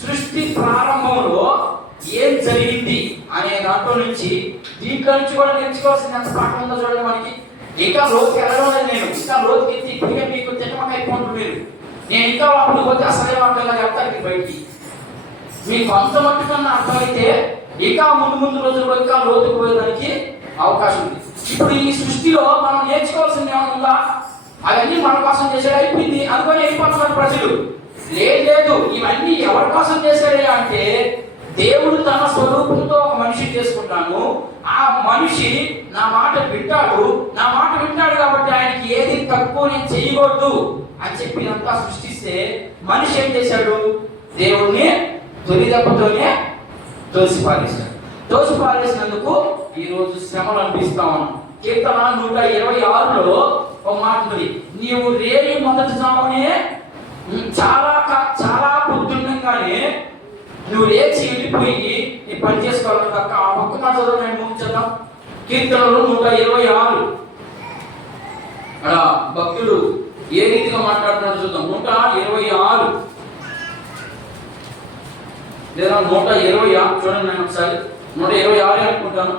సృష్టి ప్రారంభంలో ఏం జరిగింది అనే దాంట్లో నుంచి దీంట్లో నుంచి కూడా నేర్చుకోవాల్సిన ఎంత పాఠం ఉందో చూడండి మనకి. ఇంకా రోజుకి వెళ్ళడం లేదు నేను, ఇంకా రోజుకి ఎత్తి ఇప్పటికే మీకు తిట్టమక అయిపోతుంది మీరు. నేను ఇంకా అప్పుడు పోతే అసలే వాటిలా చెప్తాను బయటికి. మీకు అంత మట్టుకన్నా అర్థమైతే ఇంకా ముందు రోజుల్లో ఇంకా లోతుకు పోయేదానికి అవకాశం ఉంది. ఇప్పుడు ఈ సృష్టిలో మనం నేర్చుకోవాల్సింది ఏమైనా ఉందా? అవన్నీ మన కోసం చేసాడు, అయిపోయింది అనుకొని వెళ్ళిపోతున్నారు ప్రజలు. లేదు, ఇవన్నీ ఎవరి కోసం చేశాడే అంటే దేవుడు తన స్వరూపంతో ఒక మనిషి చేసుకుంటాను, ఆ మనిషి నా మాట వింటాడు కాబట్టి ఆయనకి ఏది తక్కువ నేను చేయకూడదు అని చెప్పి అంతా సృష్టిస్తే మనిషి ఏం చేశాడు? దేవుణ్ణి తొలి దెబ్బతోనే తోసిపారేసినందుకు ఈరోజు శ్రమలు అనిపిస్తా ఉన్నాం. కీర్తన 126లో ఒక మాట ఉంది, నీవు రేయి మొదటి జామునే చాలా పొద్దున్నగానే నువ్వు లేచి వెళ్ళిపోయి నీ పని చేసుకోవాలి తక్క. ఆ ఒక్క మాట చదువు, నేను ముగించేద్దాం. కీర్తనలు 126 అక్కడ భక్తులు ఏ రీతిగా మాట్లాడుతున్నారు చూద్దాం. 126 లేదా 120 చూడండి. నేను ఒకసారి 126 అనుకుంటాను,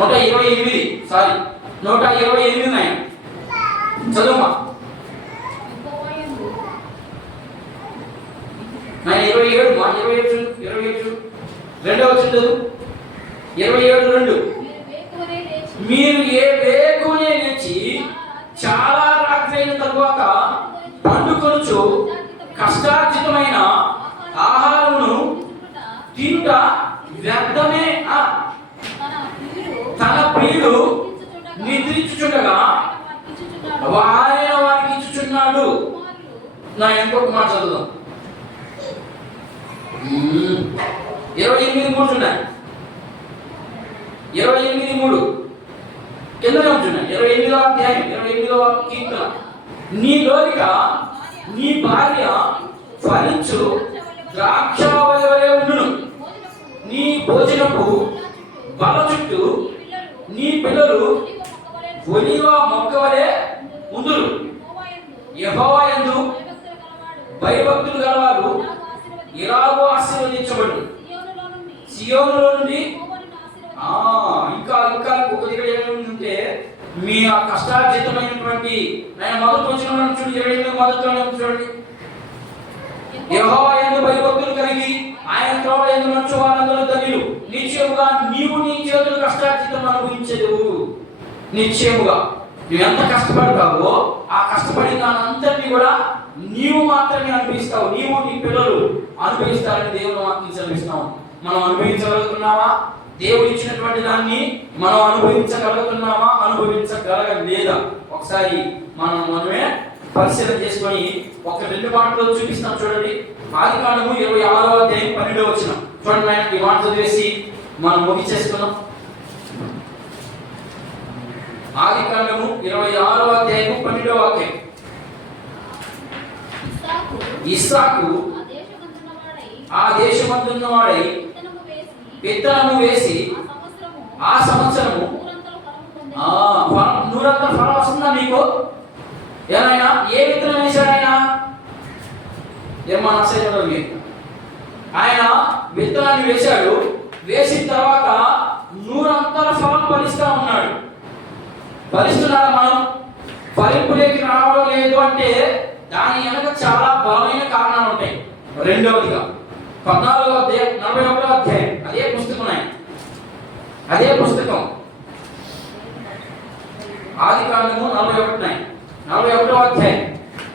128 సారీ 128 నాయన చదువుమా నాయన. 27 మా 27 రెండో వచ్చింది చదువు. 27:2 మీరు ఏ వేకునే లేచి చాలా రాత్రైన తరువాత పండుకొనుచు కష్టార్జితమైన ఆహారమును తినుట వ్యర్థమే. తన ప్రియుడు నిద్రించుచుండగా ఆయన వారికి ఇచ్చుచున్నాడు. నా ఇంకొక మాట చదువుదాం. 28:3 చూడండి. 28:3 కిందనే ఉంటున్నాయి. 28వ అధ్యాయం 28వ కీర్తన. నీ లోనిగా నీ భార్య ఫలించు ద్రాక్షావళి వలె ఉండును, నీ భోజనపు బల చుట్టూ నీ పిల్లలు ఒలీవ మొక్క వలె ఉందురు. యెహోవా యందు భయభక్తులు గలవారు ఇలాగో ఆశీర్వదించబడు. సియోనులో నుండి ఇంకా ఒక దగ్గర ఏముందంటే మీ ఆ కష్టార్జితమైనటువంటి ఆయన మొదటి వచ్చిన చూడండి, 28 మొదట్లోనే చూడండి. యెహోవా యందు భయభక్తులు కలిగి ఆయన త్రోవ యందు నడుచు వారందరూ ధన్యులు. నిశ్చయముగా నీవు నీ చేతులు కష్టార్జితం అనుభవించదు. నిశ్చయముగా నువ్వు ఎంత కష్టపడతావో ఆ కష్టపడిన దానంతటినీ కూడా నీవు మాత్రమే అనుభవిస్తావు, నీవు నీ పిల్లలు అనుభవిస్తారని దేవుడు వాక్యం సెలవిస్తాం. మనం అనుభవించగలుగుతున్నావా? దేవుడు ఇచ్చినటువంటి దాన్ని మనం అనుభవించగలుగుతున్నామా? అనుభవించగలగలేదా? ఒకసారి మనమే పరిశీలన చేసుకొని ఒక 2 మాటలు చూపిస్తాం చూడండి. ఆదికాండము 26వ అధ్యాయం 12వ వచనం చూడండి. ఆయన ఈ మాట చదివేసి మనం ముగించేసుకున్నాం. ఆదికాండము 26వ అధ్యాయం 12వ వాక్యం. ఇస్సాకు ఆ దేశమందున్న వాడై విత్తనము వేసి ఆ సంవత్సరము నూరంతల ఫలం వస్తుందా మీకు? ఏమైనా ఏ విత్తనం వేశాడు ఆయన? ఏమన్నా చూడండి మీరు. ఆయన విత్తనాన్ని వేశాడు, వేసిన తర్వాత నూరంతల ఫలం ఫలిస్తా ఉన్నాడు. ఫలిస్తున్నాడా? మనం ఫలింపులోకి రావడం లేదు అంటే దాని వెనక చాలా బలమైన కారణాలు ఉంటాయి. రెండవదిగా 14వ అధ్యాయం 41వ అధ్యాయం అదే పుస్తకం ఆదికాండము 41వ అధ్యాయం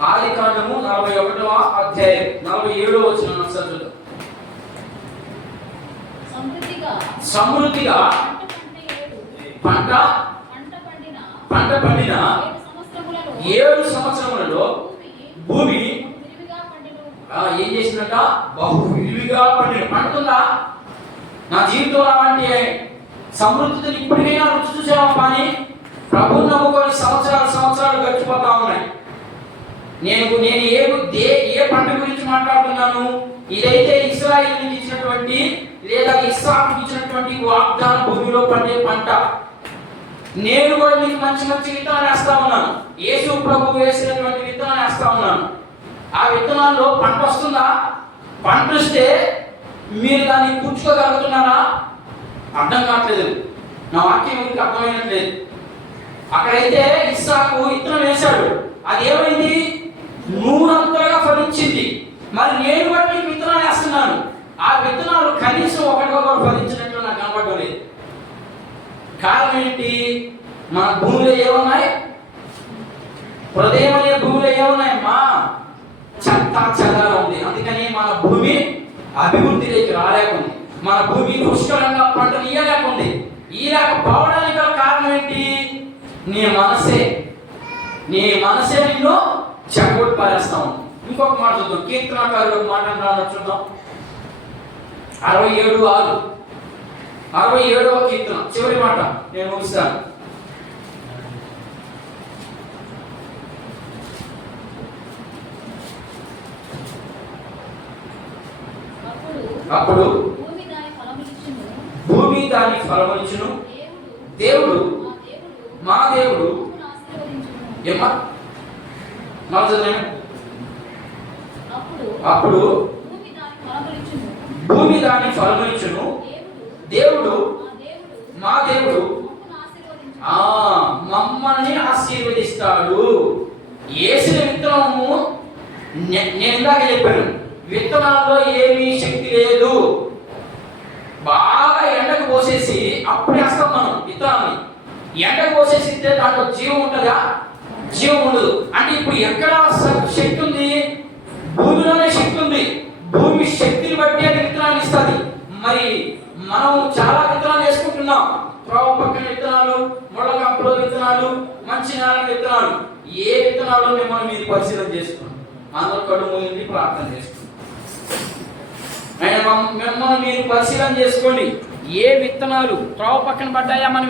ఆదికాండము 41వ అధ్యాయం 47వ వచనం చదువుదాం. సమృద్ధిగా పంట పండిన 7 సంవత్సరములలో భూమి ఏం చేసిందట? బహు విరివిగా పండిన. పండుతుందా? నా జీవితంలో అలాంటి సమృద్ధిని ఇప్పటికైనా రుచి చూసావా? కానీ ప్రభువు నమ్ముకొని సంవత్సరాలు గడిచిపోతా ఉన్నాయి. నేను ఏ పంట గురించి మాట్లాడుతున్నాను? ఇదైతే ఇశ్రాయేలు నుంచి ఇచ్చినటువంటి లేదా ఇస్సాకుకి ఇచ్చినటువంటి వాగ్దాన భూమిలో పండే పంట. నేను కూడా మీకు మంచి విత్తనాలు వేస్తా ఉన్నాను. యేసు ప్రభువు వేసినటువంటి విత్తనాలు వేస్తా ఉన్నాను. ఆ విత్తనాల్లో పంట వస్తుందా? పంట వస్తే మీరు దాన్ని కూర్చోగలుగుతున్నారా? అర్థం కావట్లేదు. నా వాక్యం మీకు అర్థమైనట్లేదు. అక్కడైతే ఇస్సాకు విత్తనం వేశాడు, అది ఏమైంది? నూరంతలుగా ఫలించింది. మరి నేను కూడా మీకు విత్తనాలు వేస్తున్నాను. ఆ విత్తనాలు కనీసం ఒకటికొకరు ఫలించినట్లు నాకు కనపడడం లేదు. కారణం ఏంటి? మన భూమిలో ఏమున్నాయి? హృదయం అనే భూమిలో ఏమున్నాయి? మా చెత్తగా ఉంది. అందుకని మన భూమి అభివృద్ధిలోకి రాలేకుంది. మన భూమి పుష్కలంగా పంటలు ఇయ్యలేకుంది. ఇయ్యలేకపోవడానికి గల కారణం ఏంటి? నీ మనసే నిన్ను చెడగొట్టి పారేస్తా ఉంది. ఇంకొక మాట చూద్దాం. కీర్తనకారుడు ఒక మాట అన్నాడు చూద్దాం. 67వ కీర్తన చివరి మాట నేను ముగిస్తాను. అప్పుడు భూమి దాని ఫలమునిచ్చును, దేవుడు మా దేవుడు అప్పుడు భూమి దాని ఫలమునిచ్చును, దేవుడు మా దేవుడు మమ్మల్ని ఆశీర్వదిస్తాడు. వేసిన విత్తనము నేను ఇందాక చెప్పాను, విత్తనాల్లో ఏమీ శక్తి లేదు. బాగా ఎండకు పోసేసి అప్పుడు వేస్తాం మనం విత్తనాన్ని. ఎండకు పోసేసి దాంట్లో జీవం ఉంటుందా? జీవం ఉండదు. అంటే ఇప్పుడు ఎక్కడ శక్తి ఉంది? భూమిలోనే శక్తి ఉంది. భూమి శక్తిని బట్టి అది విత్తనాలు ఇస్తుంది. మరి మనం చాలా విత్తనాలు వేసుకుంటున్నాం. త్రోవ పక్కన విత్తనాలు, ముళ్ళ కంపలో విత్తనాలు, మంచి నేల విత్తనాలు. ఏ విత్తనాలు మనం మీరు పరిశీలన చేసుకున్నాం. అందరూ కళ్ళు మూయింది ప్రార్థన చేసుకున్నాం. మిమ్మల్ని మీరు పరిశీలన చేసుకోండి. ఏ విత్తనాలు త్రోవ పక్కన పడ్డాయా? మన